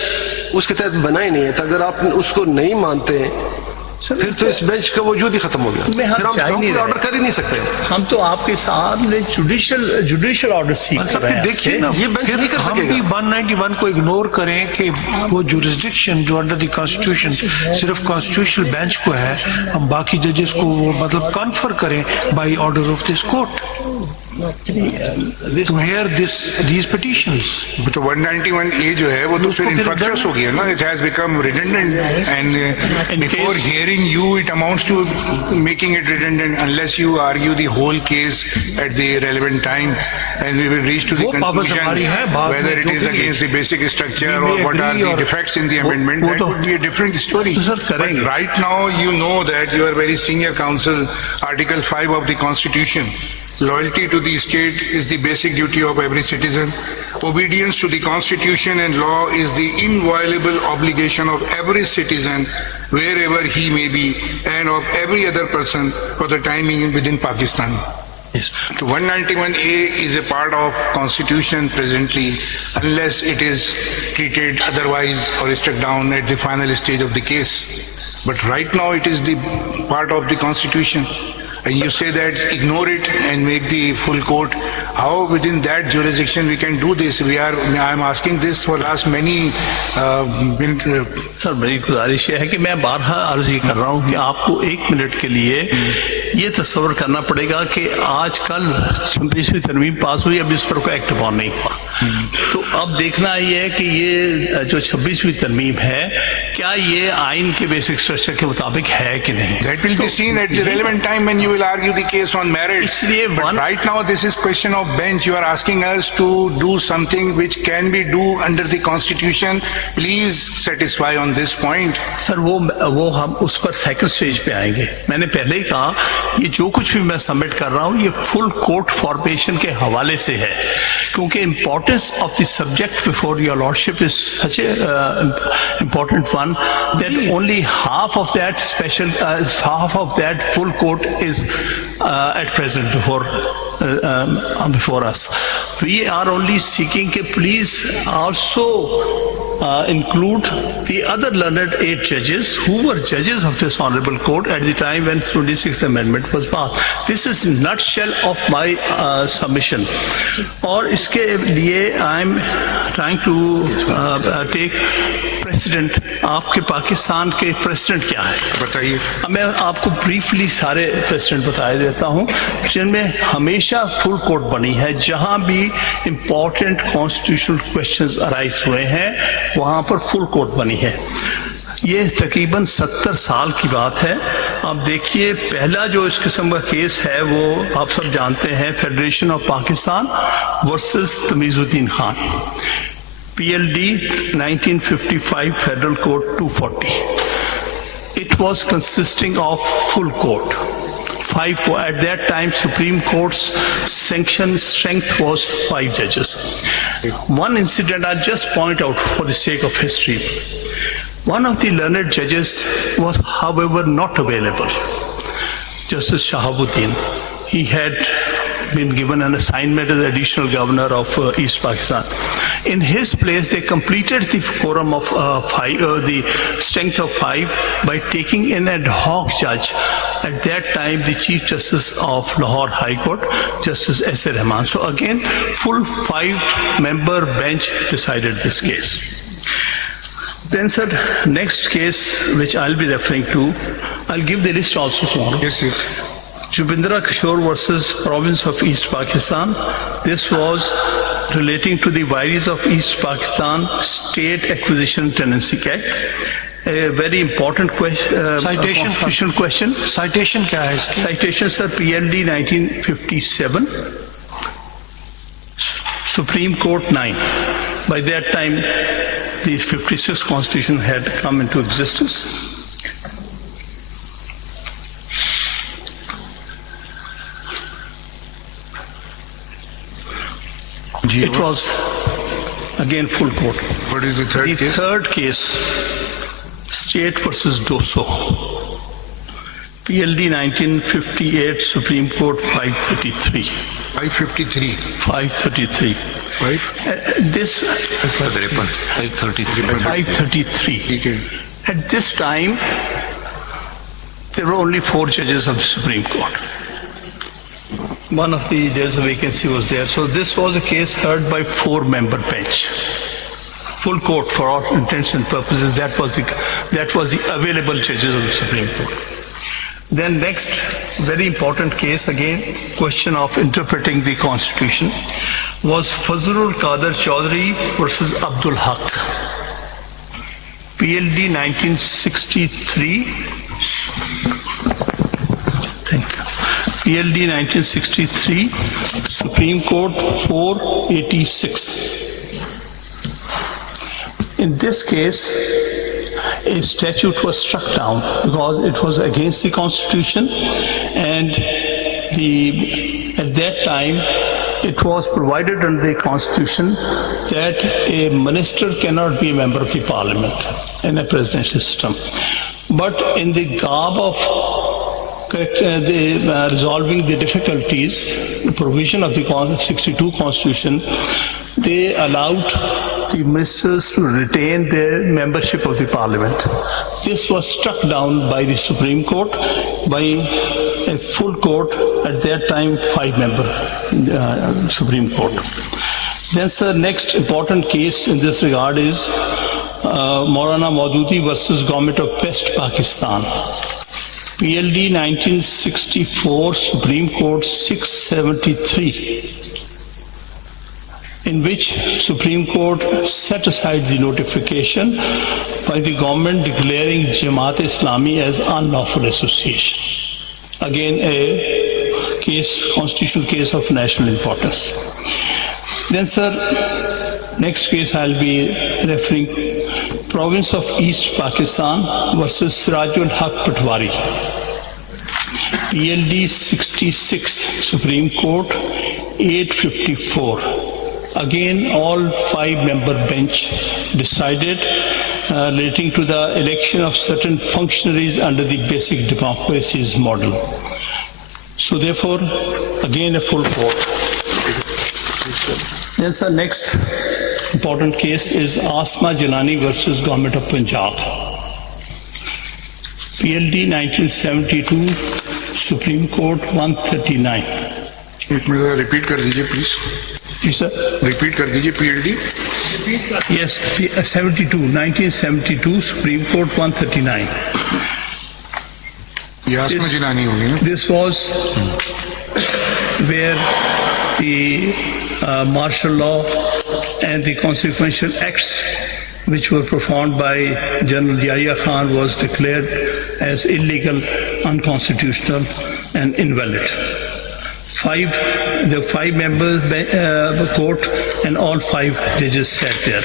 उसके तहत बना ही नहीं है, तो अगर आप उसको नहीं मानते फिर तो इस बेंच का वजूद ही खत्म हो गया, फिर हम ऑर्डर कर ही नहीं सकते। हम तो आपके सामने जुडिशियल ऑर्डर सीख रहे हैं। देखिए ना, ये बेंच नहीं कर हम भी सकेगा। 191 को इग्नोर करें कि वो जुरिस्डिक्शन जो अंडर द कॉन्स्टिट्यूशन सिर्फ कॉन्स्टिट्यूशनल बेंच को है, हम बाकी जजेस को वो मतलब कॉन्फर करें by order of this court to hear these petitions. तो 191A जो है वो तो फिर infructuous हो गया ना, it has become redundant and before hearing you it amounts to making it redundant unless you argue the whole case at the relevant time and we will reach to the conclusion whether it is against the basic structure or what are the defects in the amendment. That would be a different story. But right now you know that you are very senior counsel. Article 5 of the Constitution. Loyalty to the state is the basic duty of every citizen. Obedience to the Constitution and law is the inviolable obligation of every citizen wherever he may be and of every other person for the timing within Pakistan. Yes. So 191A is a part of Constitution presently unless it is treated otherwise or struck down at the final stage of the case. But right now it is the part of the Constitution. And you say that ignore it and make the full court. How within that jurisdiction we can do this? I am asking this for last many sir मेरी गुजारिश है कि मैं बारहा अर्ज ये कर रहा हूँ कि आपको 1 मिनट के लिए ये तस्वर करना पड़ेगा कि आज कल 26वीं तरमीम पास हुई, अब इस पर कोई एक्ट ऑन नहीं हुआ। तो अब देखना ये है कि ये जो 26वीं तरमीम है क्या ये आइन के बेसिक स्ट्रक्चर के मुताबिक है कि नहीं। That will be seen at the relevant time when you will argue the case on merit. इसलिए But right now this is question of bench. You are asking us to do something which can be do under the Constitution. Please satisfy on this point. Sir वो हम उस पर second stage पे आएंगे। मैंने पहले ही कहा ये जो कुछ भी मैं सबमिट कर रहा हूँ ये फुल कोर्ट फॉर्मेशन के हवाले से है, क्योंकि importance of the subject before your lordship is such A important one that only half of that full court is at present before us. We are only seeking that please also include the other learned 8 judges who were judges of this honorable court at the time when 26th amendment was passed. This is nutshell of my submission. और इसके लिए I am trying to take precedent. आपके पाकिस्तान के president क्या है बताइए। मैं आपको ब्रीफली सारे प्रेसिडेंट बता देता हूं जिनमें हमेशा फुल कोर्ट बनी है। जहां भी इंपॉर्टेंट कॉन्स्टिट्यूशनल क्वेश्चंस अराइज हुए हैं वहां पर फुल कोर्ट बनी है। ये तकरीबन 70 साल की बात है। अब देखिए पहला जो इस किस्म का केस है वो आप सब जानते हैं, federation of Pakistan versus Tamizuddin Khan, PLD 1955 Federal Code 240. It was consisting of full court. At that time, Supreme Court's sanction strength was 5 judges. One incident I'll just point out for the sake of history. One of the learned judges was, however, not available. Justice Shahabuddin. He had been given an assignment as additional governor of East Pakistan. In his place, they completed the quorum of 5, the strength of 5, by taking an ad hoc judge. At that time, the Chief Justice of Lahore High Court, Justice S.A. Rahman. So again, full 5-member bench decided this case. Then, sir, next case which I'll be referring to, I'll give the list also tomorrow. Yes, yes. Jubindra Kishore versus Province of East Pakistan. This was relating to the Viaries of East Pakistan State Acquisition Tenancy Act. A very important constitutional question. Citation क्या है इसकी? Citation, sir, PLD 1957, Supreme Court 9. By that time, the 56th Constitution had come into existence. It was again full court. What is the third case? The third case, State versus Doso, PLD 1958, Supreme Court 533. 553. 533. Right? This 533. Okay. At this time, there were only 4 judges of the Supreme Court. One of the judges of vacancy was there. So this was a case heard by 4-member bench. Full court for all intents and purposes. That was the available judges of the Supreme Court. Then next, very important case again, question of interpreting the Constitution, was Fazlul Qadir Chaudhary versus Abdul Haq. PLD 1963. Thank you. PLD 1963, Supreme Court 486. In this case, a statute was struck down because it was against the Constitution, and at that time it was provided under the Constitution that a minister cannot be a member of the Parliament in a presidential system. But in the garb of resolving the difficulties, the provision of the 62 Constitution, they allowed the ministers to retain their membership of the Parliament. This was struck down by the Supreme Court, by a full court, at that time 5-member Supreme Court. Then, sir, next important case in this regard is Maulana Maududi versus Government of West Pakistan. PLD 1964, Supreme Court 673. In which Supreme Court set aside the notification by the government declaring Jamaat Islami as unlawful association. Again, a case, constitutional case of national importance. Then, sir, next case I'll be referring, Province of East Pakistan versus Sirajul Haq Patwari. PLD 66, Supreme Court 854. Again, all 5-member bench decided relating to the election of certain functionaries under the basic democracies model. So therefore, again a full court. Then the next important case is Asma Jalani versus Government of Punjab. PLD 1972, Supreme Court 139. एक minute repeat कर दीजिए please. Ji sir. Repeat कर दीजिए PLD. Yes, 1972, Supreme Court 139. ये आसमा जिलानी होगी ना. This was where the martial law and the consequential acts which were performed by General Yahya Khan was declared as illegal, unconstitutional and invalid. The 5-member court and all 5 judges sat there.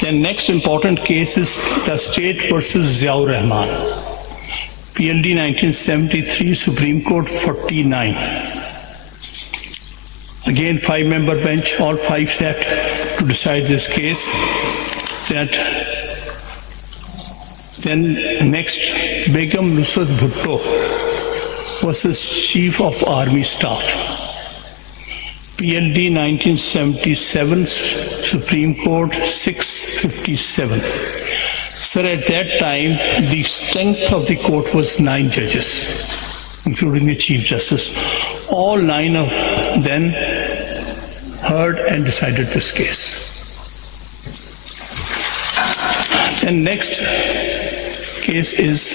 The next important case is the state versus Ziaur Rahman. PLD 1973, Supreme Court 49. Again, 5-member bench, all 5 sat to decide this case. Then next, Begum Nusrat Bhutto versus Chief of Army Staff. PLD 1977, Supreme Court 657. Sir, at that time, the strength of the court was 9 judges, including the Chief Justice. All 9 of them heard and decided this case. And next case is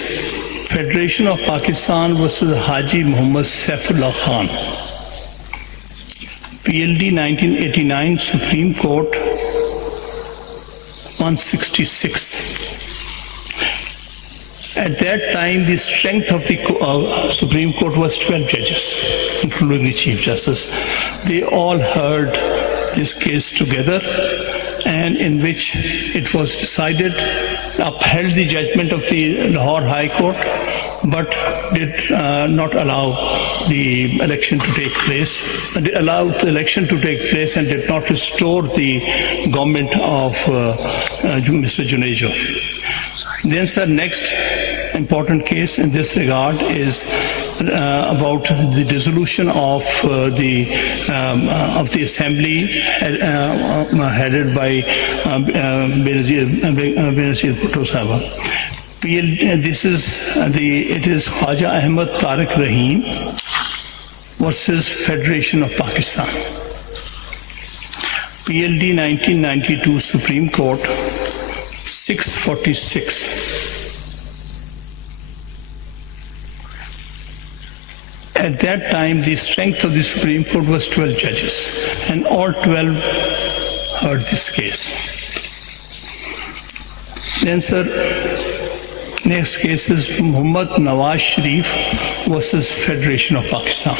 Federation of Pakistan versus Haji Muhammad Saifullah Khan. PLD 1989, Supreme Court 166. At that time, the strength of the Supreme Court was 12 judges, including the Chief Justice. They all heard this case together, and in which it was decided, upheld the judgment of the Lahore High Court, but did not allow the election to take place. They allowed the election to take place and did not restore the government of Mr. Junejo. Then, sir, next important case in this regard is about the dissolution of the assembly headed by Benazir Bhutto Sahaba. It is Khwaja Ahmad Tariq Rahim versus Federation of Pakistan. PLD 1992 Supreme Court 646. At that time, the strength of the Supreme Court was 12 judges, and all 12 heard this case. Then, sir, next case is Muhammad Nawaz Sharif versus Federation of Pakistan.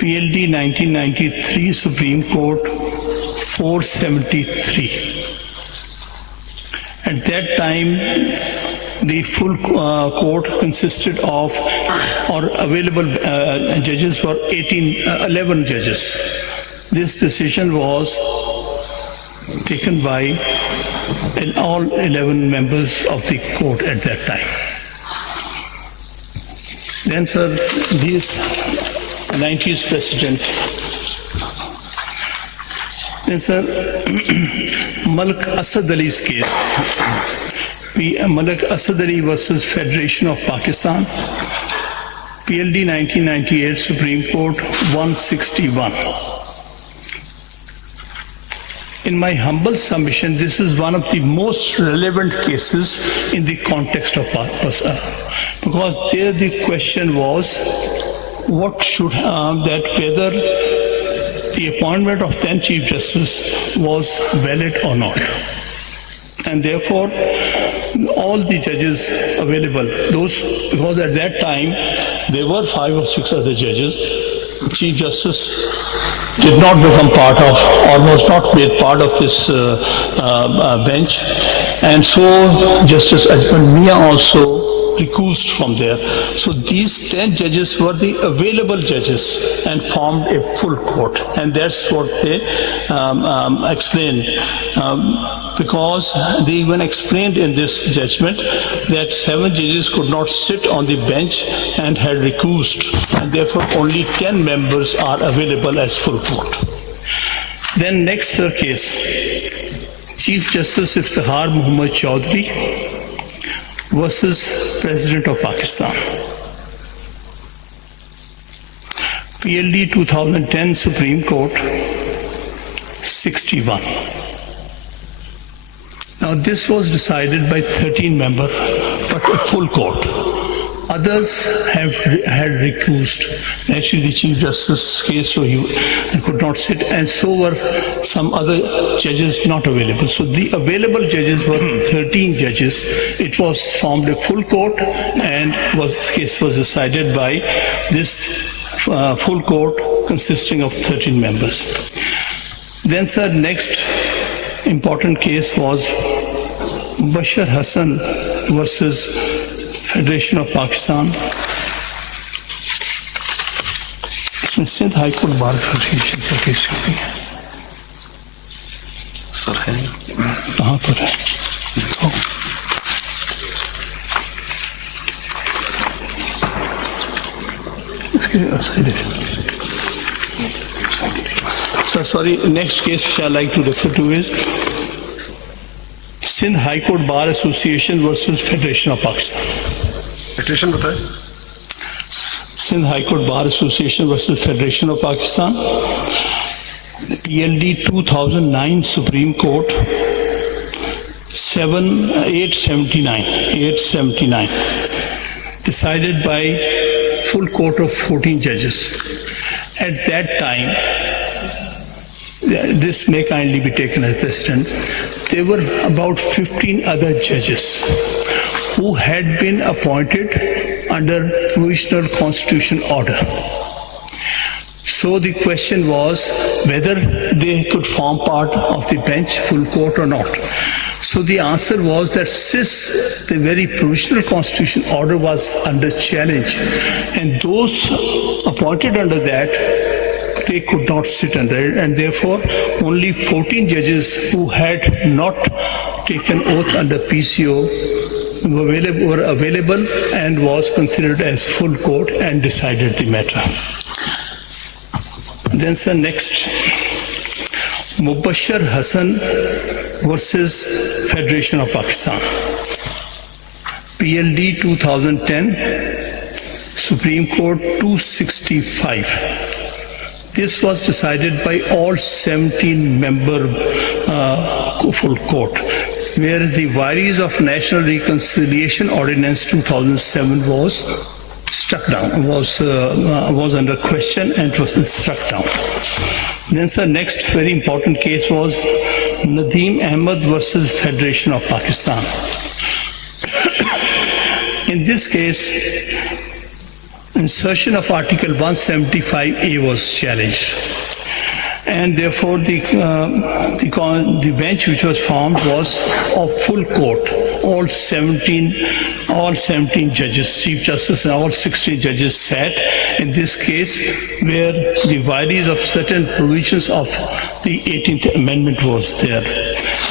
PLD 1993 Supreme Court 473. At that time, the full court consisted of, or available judges were 11 judges. This decision was taken by all 11 members of the court at that time. Then, sir, this 90s precedent. Then, sir, Malik Asad Ali's case. Malik Asad Ali versus Federation of Pakistan. PLD 1998 Supreme Court 161. In my humble submission, this is one of the most relevant cases in the context of Pakistan, because there the question was what should whether the appointment of then Chief Justice was valid or not, and therefore all the judges available, because at that time there were 5 or 6 other judges. Chief Justice did not become part of, or was not made part of this bench, and so Justice Ajmal Mia also recused from there. So these 10 judges were the available judges and formed a full court, and that's what they explained, because they even explained in this judgment that 7 judges could not sit on the bench and had recused, and therefore only 10 members are available as full court. Then next case, Chief Justice Iftikhar Muhammad Chaudhry versus President of Pakistan. PLD 2010 Supreme Court 61. Now this was decided by 13 members, but a full court. Others had recused. Actually, the Chief Justice's case, so he could not sit, and so were some other judges not available. So the available judges were 13 judges. It was formed a full court, and this case was decided by this full court consisting of 13 members. Then, sir, next important case was Bashar Hassan versus Federation of Pakistan. इसमें Sindh high court bar association का case है sir, है कहाँ पर है? Sir, sorry, next case which I like to refer to is Sindh High Court Bar Association versus Federation of Pakistan. Petition बताए. Sindh High Court Bar Association versus Federation of Pakistan. PLD 2009 Supreme Court 879. Decided by full court of 14 judges. At that time, this may kindly be taken as precedent, there were about 15 other judges who had been appointed under provisional constitutional order. So the question was whether they could form part of the bench, full court or not. So the answer was that since the very provisional constitutional order was under challenge, and those appointed under that, they could not sit under it, and therefore only 14 judges who had not taken oath under PCO were available and was considered as full court and decided the matter. Then sir, next, Mubashir Hassan versus Federation of Pakistan. PLD 2010, Supreme Court 265. This was decided by all 17-member full court, where the Vires of National Reconciliation Ordinance 2007 was struck down, was under question and was struck down. Then sir, next very important case was Nadeem Ahmed versus Federation of Pakistan. In this case, insertion of Article 175A was challenged, and therefore the bench which was formed was of full court. All 17 judges, Chief Justice and all 16 judges sat in this case, where the vires of certain provisions of the 18th Amendment was there.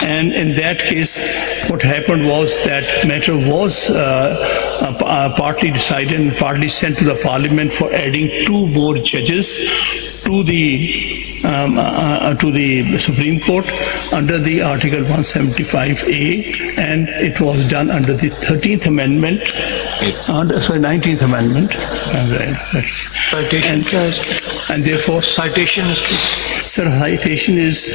And in that case, what happened was that matter was partly decided and partly sent to the Parliament for adding 2 more judges to the Supreme Court under the Article 175A, and it was done under the 13th Amendment, 19th Amendment. Citation and therefore citation is sir, citation is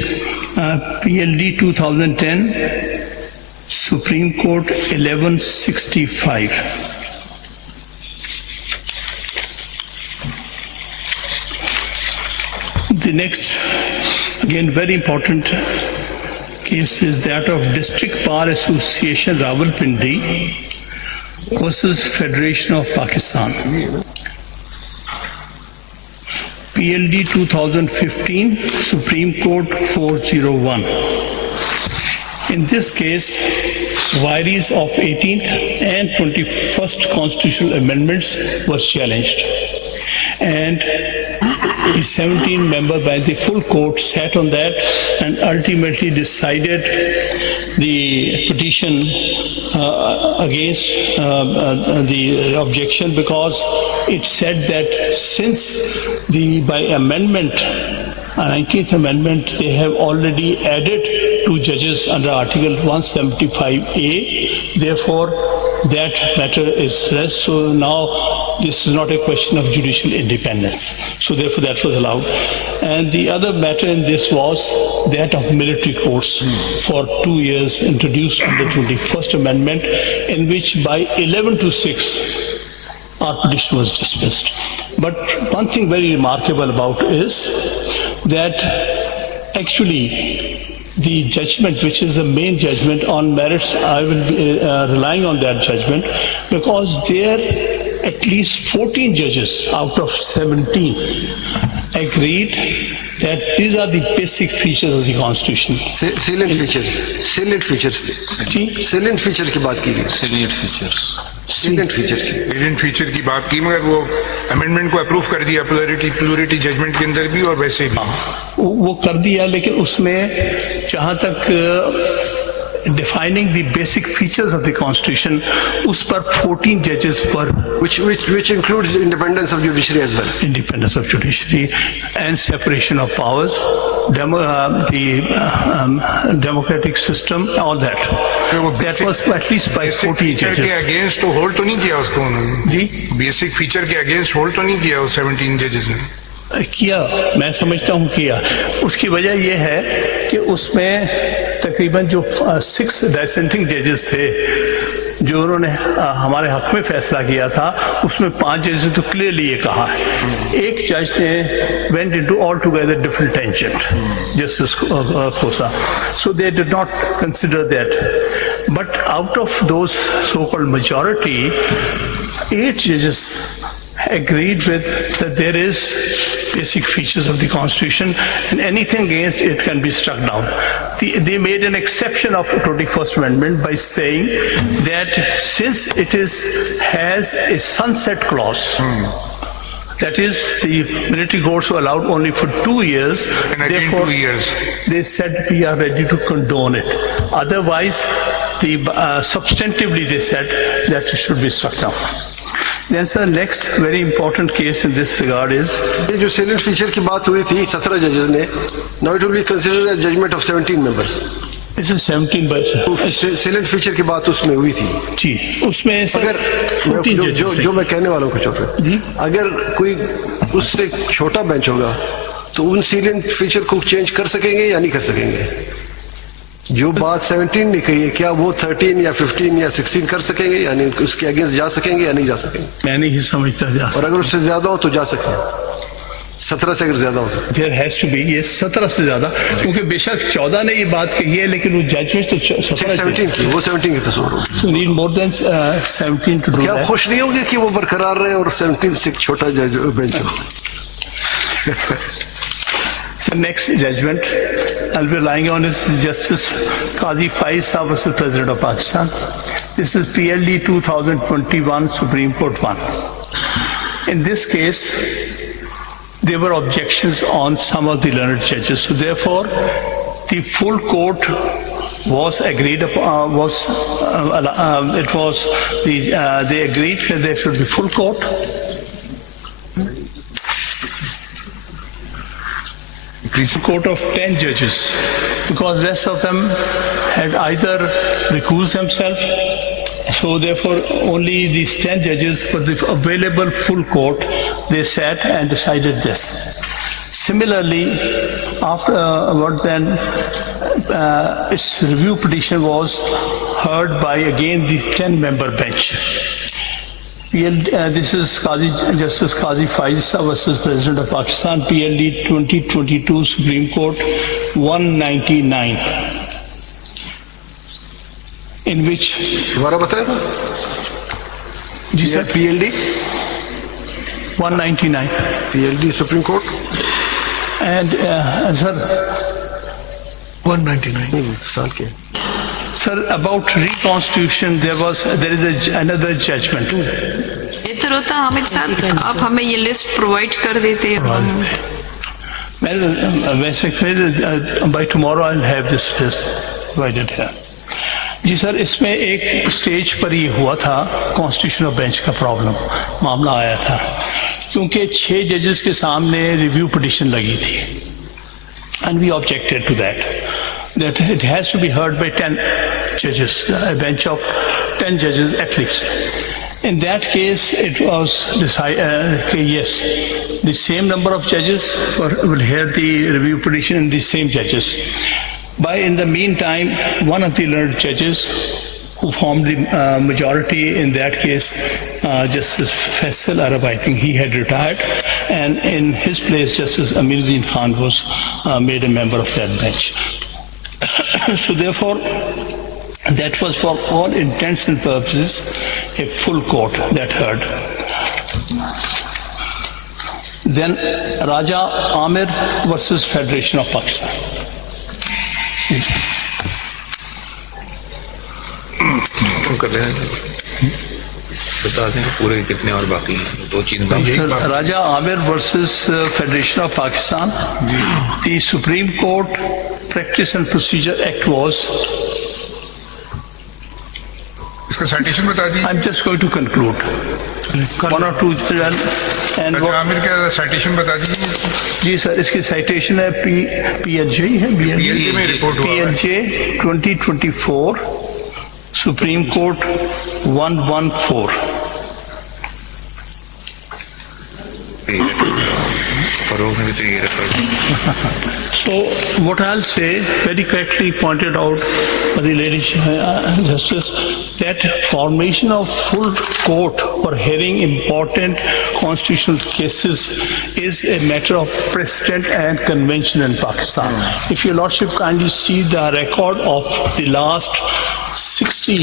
PLD 2010, Supreme Court 1165. The next, again, very important case is that of District Bar Association Rawalpindi versus Federation of Pakistan. PLD 2015, Supreme Court 401. In this case, vires of 18th and 21st constitutional amendments was challenged, and the 17-member by the full court sat on that and ultimately decided the petition against the objection, because it said that since by amendment, 19th Amendment, they have already added 2 judges under Article 175A, therefore that matter is rest. So now this is not a question of judicial independence. So therefore that was allowed. And the other matter in this was that of military courts for 2 years, introduced under 21st Amendment, in which by 11-6 our petition was dismissed. But one thing very remarkable about is that actually the judgment, which is the main judgment on merits, I will be relying on that judgment, because there at least 14 judges out of 17 agreed that these are the basic features of the Constitution. Salient features की बात की गई. Salient features की बात की, मगर वो amendment को अप्रूव कर दिया प्लूरिटी जजमेंट के अंदर भी और वैसे भी वो कर दिया, लेकिन उसमें जहां तक defining the basic features of the Constitution, उस पर 14 judges were, which includes independence of judiciary as well. Independence of judiciary and separation of powers, the democratic system, all that. That was at least by 14 judges. के against तो hold तो नहीं किया उसको उन्होंने जी, basic feature के against hold तो नहीं किया उस 17 जजेस ने. किया, मैं समझता हूँ किया. उसकी वजह यह है कि उसमें तकरीबन जो 6 डिसेंटिंग जजेस थे जो उन्होंने हमारे हक में फैसला किया था, उसमें 5 जजेस तो क्लियरली ये कहा है. एक जज ने went into altogether different tangent, Justice Khosa. So they did not consider that. But out of those so-called majority, 8 judges agreed with that there is basic features of the Constitution and anything against it can be struck down. They made an exception of 21st Amendment by saying that since it has a sunset clause, that is, the military courts were allowed only for 2 years. And again therefore, 2 years. They said we are ready to condone it. Otherwise, substantively they said that it should be struck down. Then, sir, next very important case in this regard is ये जो salient feature की बात हुई थी 17 judges ने, now it will be considered a judgment of 17 members. this is 17 by salient feature की बात उसमें हुई थी जी, उसमें सर अगर 14 जो, judges जो, थे। जो मैं कहने वाला हूँ कुछ और जी। अगर कोई उससे छोटा बेंच होगा तो उन सीलियंट फीचर को चेंज कर सकेंगे या नहीं कर सकेंगे? जो बात 17 ने कही है क्या वो 13 या 15 या 16 कर सकेंगे या नहीं, उसके अगेंस्ट जा सकेंगे या नहीं जा सकेंगे? मैं नहीं समझता जा और अगर उससे ज्यादा हो तो जा सकते हैं, 17 से अगर ज्यादा हो तो। देयर हैज टू बी, ये 17 से ज्यादा, क्योंकि बेशक 14 ने ये बात कही है लेकिन वो जजमेंट तो 17 की, वो 17 की तस्वीर होगी। So need more than 17 to do क्या आप that. खुश नहीं होंगे कि वो बरकरार रहे और 17 से छोटा बेंच हो? So next judgment I'll be relying on is Justice Qazi Faiz Saab versus President of Pakistan. This is PLD 2021 Supreme Court 1. In this case, there were objections on some of the learned judges. So therefore, the full court was agreed upon. They agreed that there should be full court. Court of 10 judges, because rest of them had either recused themselves, so therefore only these 10 judges for the available full court, they sat and decided this. Similarly, afterward then its review petition was heard by again the 10-member bench. This is Justice Qazi Faiz Saab versus President of Pakistan, PLD 2022 Supreme Court 199, in which दोबारा बताएं तो? जी sir, PLD 199 PLD Supreme Court and sir 199 साल के sir about reconstitution there is another judgment. बेहतर होता हामिद साहब आप हमें ये लिस्ट प्रोवाइड कर देते हैं वैसे by tomorrow I'll have this list provided here. जी सर, इसमें एक स्टेज पर ये हुआ था, कॉन्स्टिट्यूशनल बेंच का प्रॉब्लम मामला आया था, क्योंकि 6 जजेस के सामने रिव्यू पिटिशन लगी थी and we objected to that it has to be heard by 10 judges, a bench of 10 judges at least. In that case, it was decided, yes, the same number of judges will hear the review petition and the same judges. But in the meantime, one of the learned judges who formed the majority in that case, Justice Faisal Arab, I think he had retired, and in his place, Justice Amiruddin Khan was made a member of that bench. So therefore, that was for all intents and purposes a full court that heard. Then Raja Amir versus Federation of Pakistan. कर रहे हैं, बता दें पूरे कितने और बाकी हैं, 2 चीजें बाकी हैं. Raja Amir versus Federation of Pakistan. The Supreme Court Practice and Procedure Act was. इसका साइटेशन बता दीजिए. I'm just going to conclude. 1 or 2 and राजा आमिर का साइटेशन बता दीजिए. जी सर, इसकी साइटेशन है PLJ है, PLJ में रिपोर्ट हुआ है. PLJ 2024 Supreme Court 114. So what I'll say, very correctly pointed out by the lady Justice, that formation of full court for hearing important constitutional cases is a matter of precedent and convention in Pakistan. If your Lordship kindly see the record of the last 70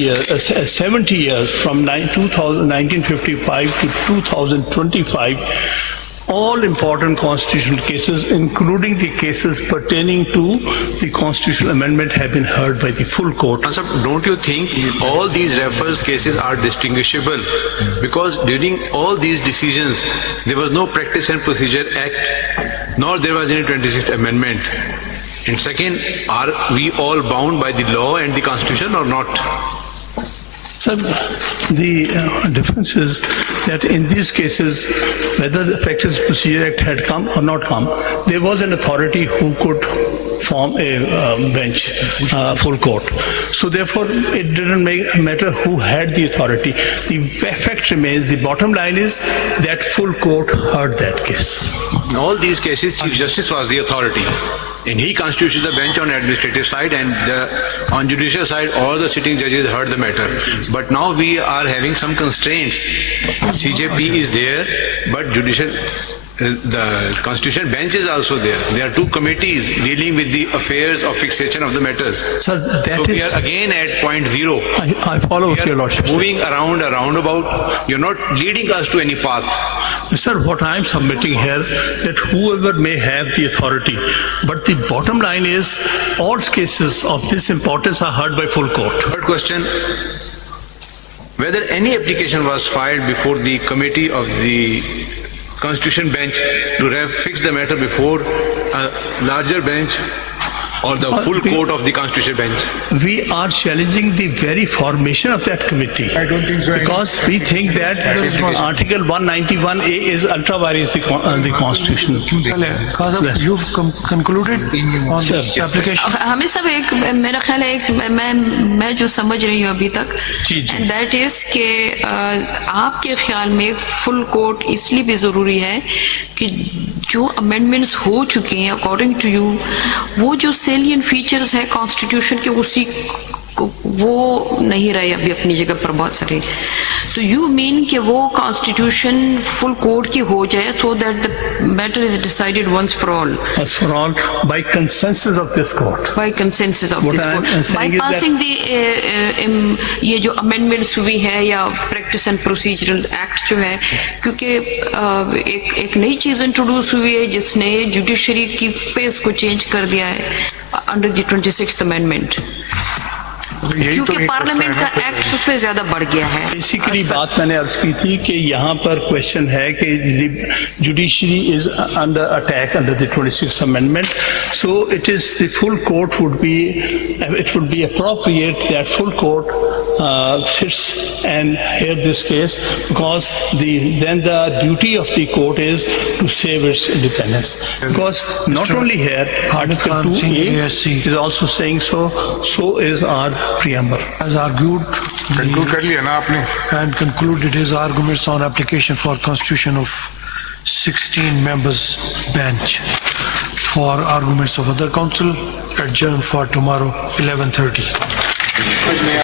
years from 1955 to 2025, all important constitutional cases, including the cases pertaining to the constitutional amendment, have been heard by the full court. Sir, don't you think all these reference cases are distinguishable? Because during all these decisions, there was no Practice and Procedure Act, nor there was any 26th Amendment. And second, are we all bound by the law and the constitution or not? Sir, the difference is that in these cases, whether the Practice Procedure Act had come or not come, there was an authority who could form a bench, full court. So therefore, it didn't matter who had the authority. The fact remains, the bottom line is that full court heard that case. In all these cases, Chief Justice was the authority. And he constituted the bench on administrative side, and on judicial side, all the sitting judges heard the matter. But now we are having some constraints. CJP is there, but the constitution bench is also there. There are two committees dealing with the affairs of fixation of the matters. Sir, that we is... are again at point zero. I follow We are your lordship. moving around a roundabout. You're not leading us to any path. Sir, what I am submitting here, that whoever may have the authority, but the bottom line is, all cases of this importance are heard by full court. Third question, whether any application was filed before the committee of the Constitution bench to fix the matter before a larger bench or the full court of the Constitution bench? We are challenging the very formation of that committee. I don't think so. Because we think that Article 191A is ultra vires the Constitution. Kazim, you've concluded on this application. हमें सब एक मेरा ख्याल है एक मैं जो समझ रही हूँ अभी तक एंड दैट इज कि आपके ख्याल में फुल कोर्ट इसलिए भी जरूरी है कि जो अमेंडमेंट्स हो चुके हैं अकॉर्डिंग टू यू वो जो सेलियंट फीचर्स है कॉन्स्टिट्यूशन के उसी वो नहीं रहे अभी अपनी जगह पर बहुत सारे तो यू मीन कि वो कॉन्स्टिट्यूशन फुल कोर्ट की हो जाए so that the matter is decided once for all By consensus of this court. by consensus of What this I am court by saying is that- passing the ये जो amendments हुई है या practice and procedural act जो है क्योंकि एक नई चीज इंट्रोड्यूस हुई है जिसने जुडिशरी की फेस को चेंज कर दिया है अंडर द 26th अमेंडमेंट क्योंकि पार्लियामेंट का एक्ट उस पर ज्यादा बढ़ गया है बेसिकली बात मैंने अर्ज की थी कि यहाँ पर क्वेश्चन है कि judiciary is under attack under the 26th amendment so it is the full court would be appropriate that full court sits and hear this case because then the duty of the court is to save its independence because not only here Article 2A is also saying so is our preamble. Has argued Conclude कर लिया ना आपने? and concluded his arguments on application for constitution of 16 members bench. For arguments of other counsel, adjourned for tomorrow 11:30.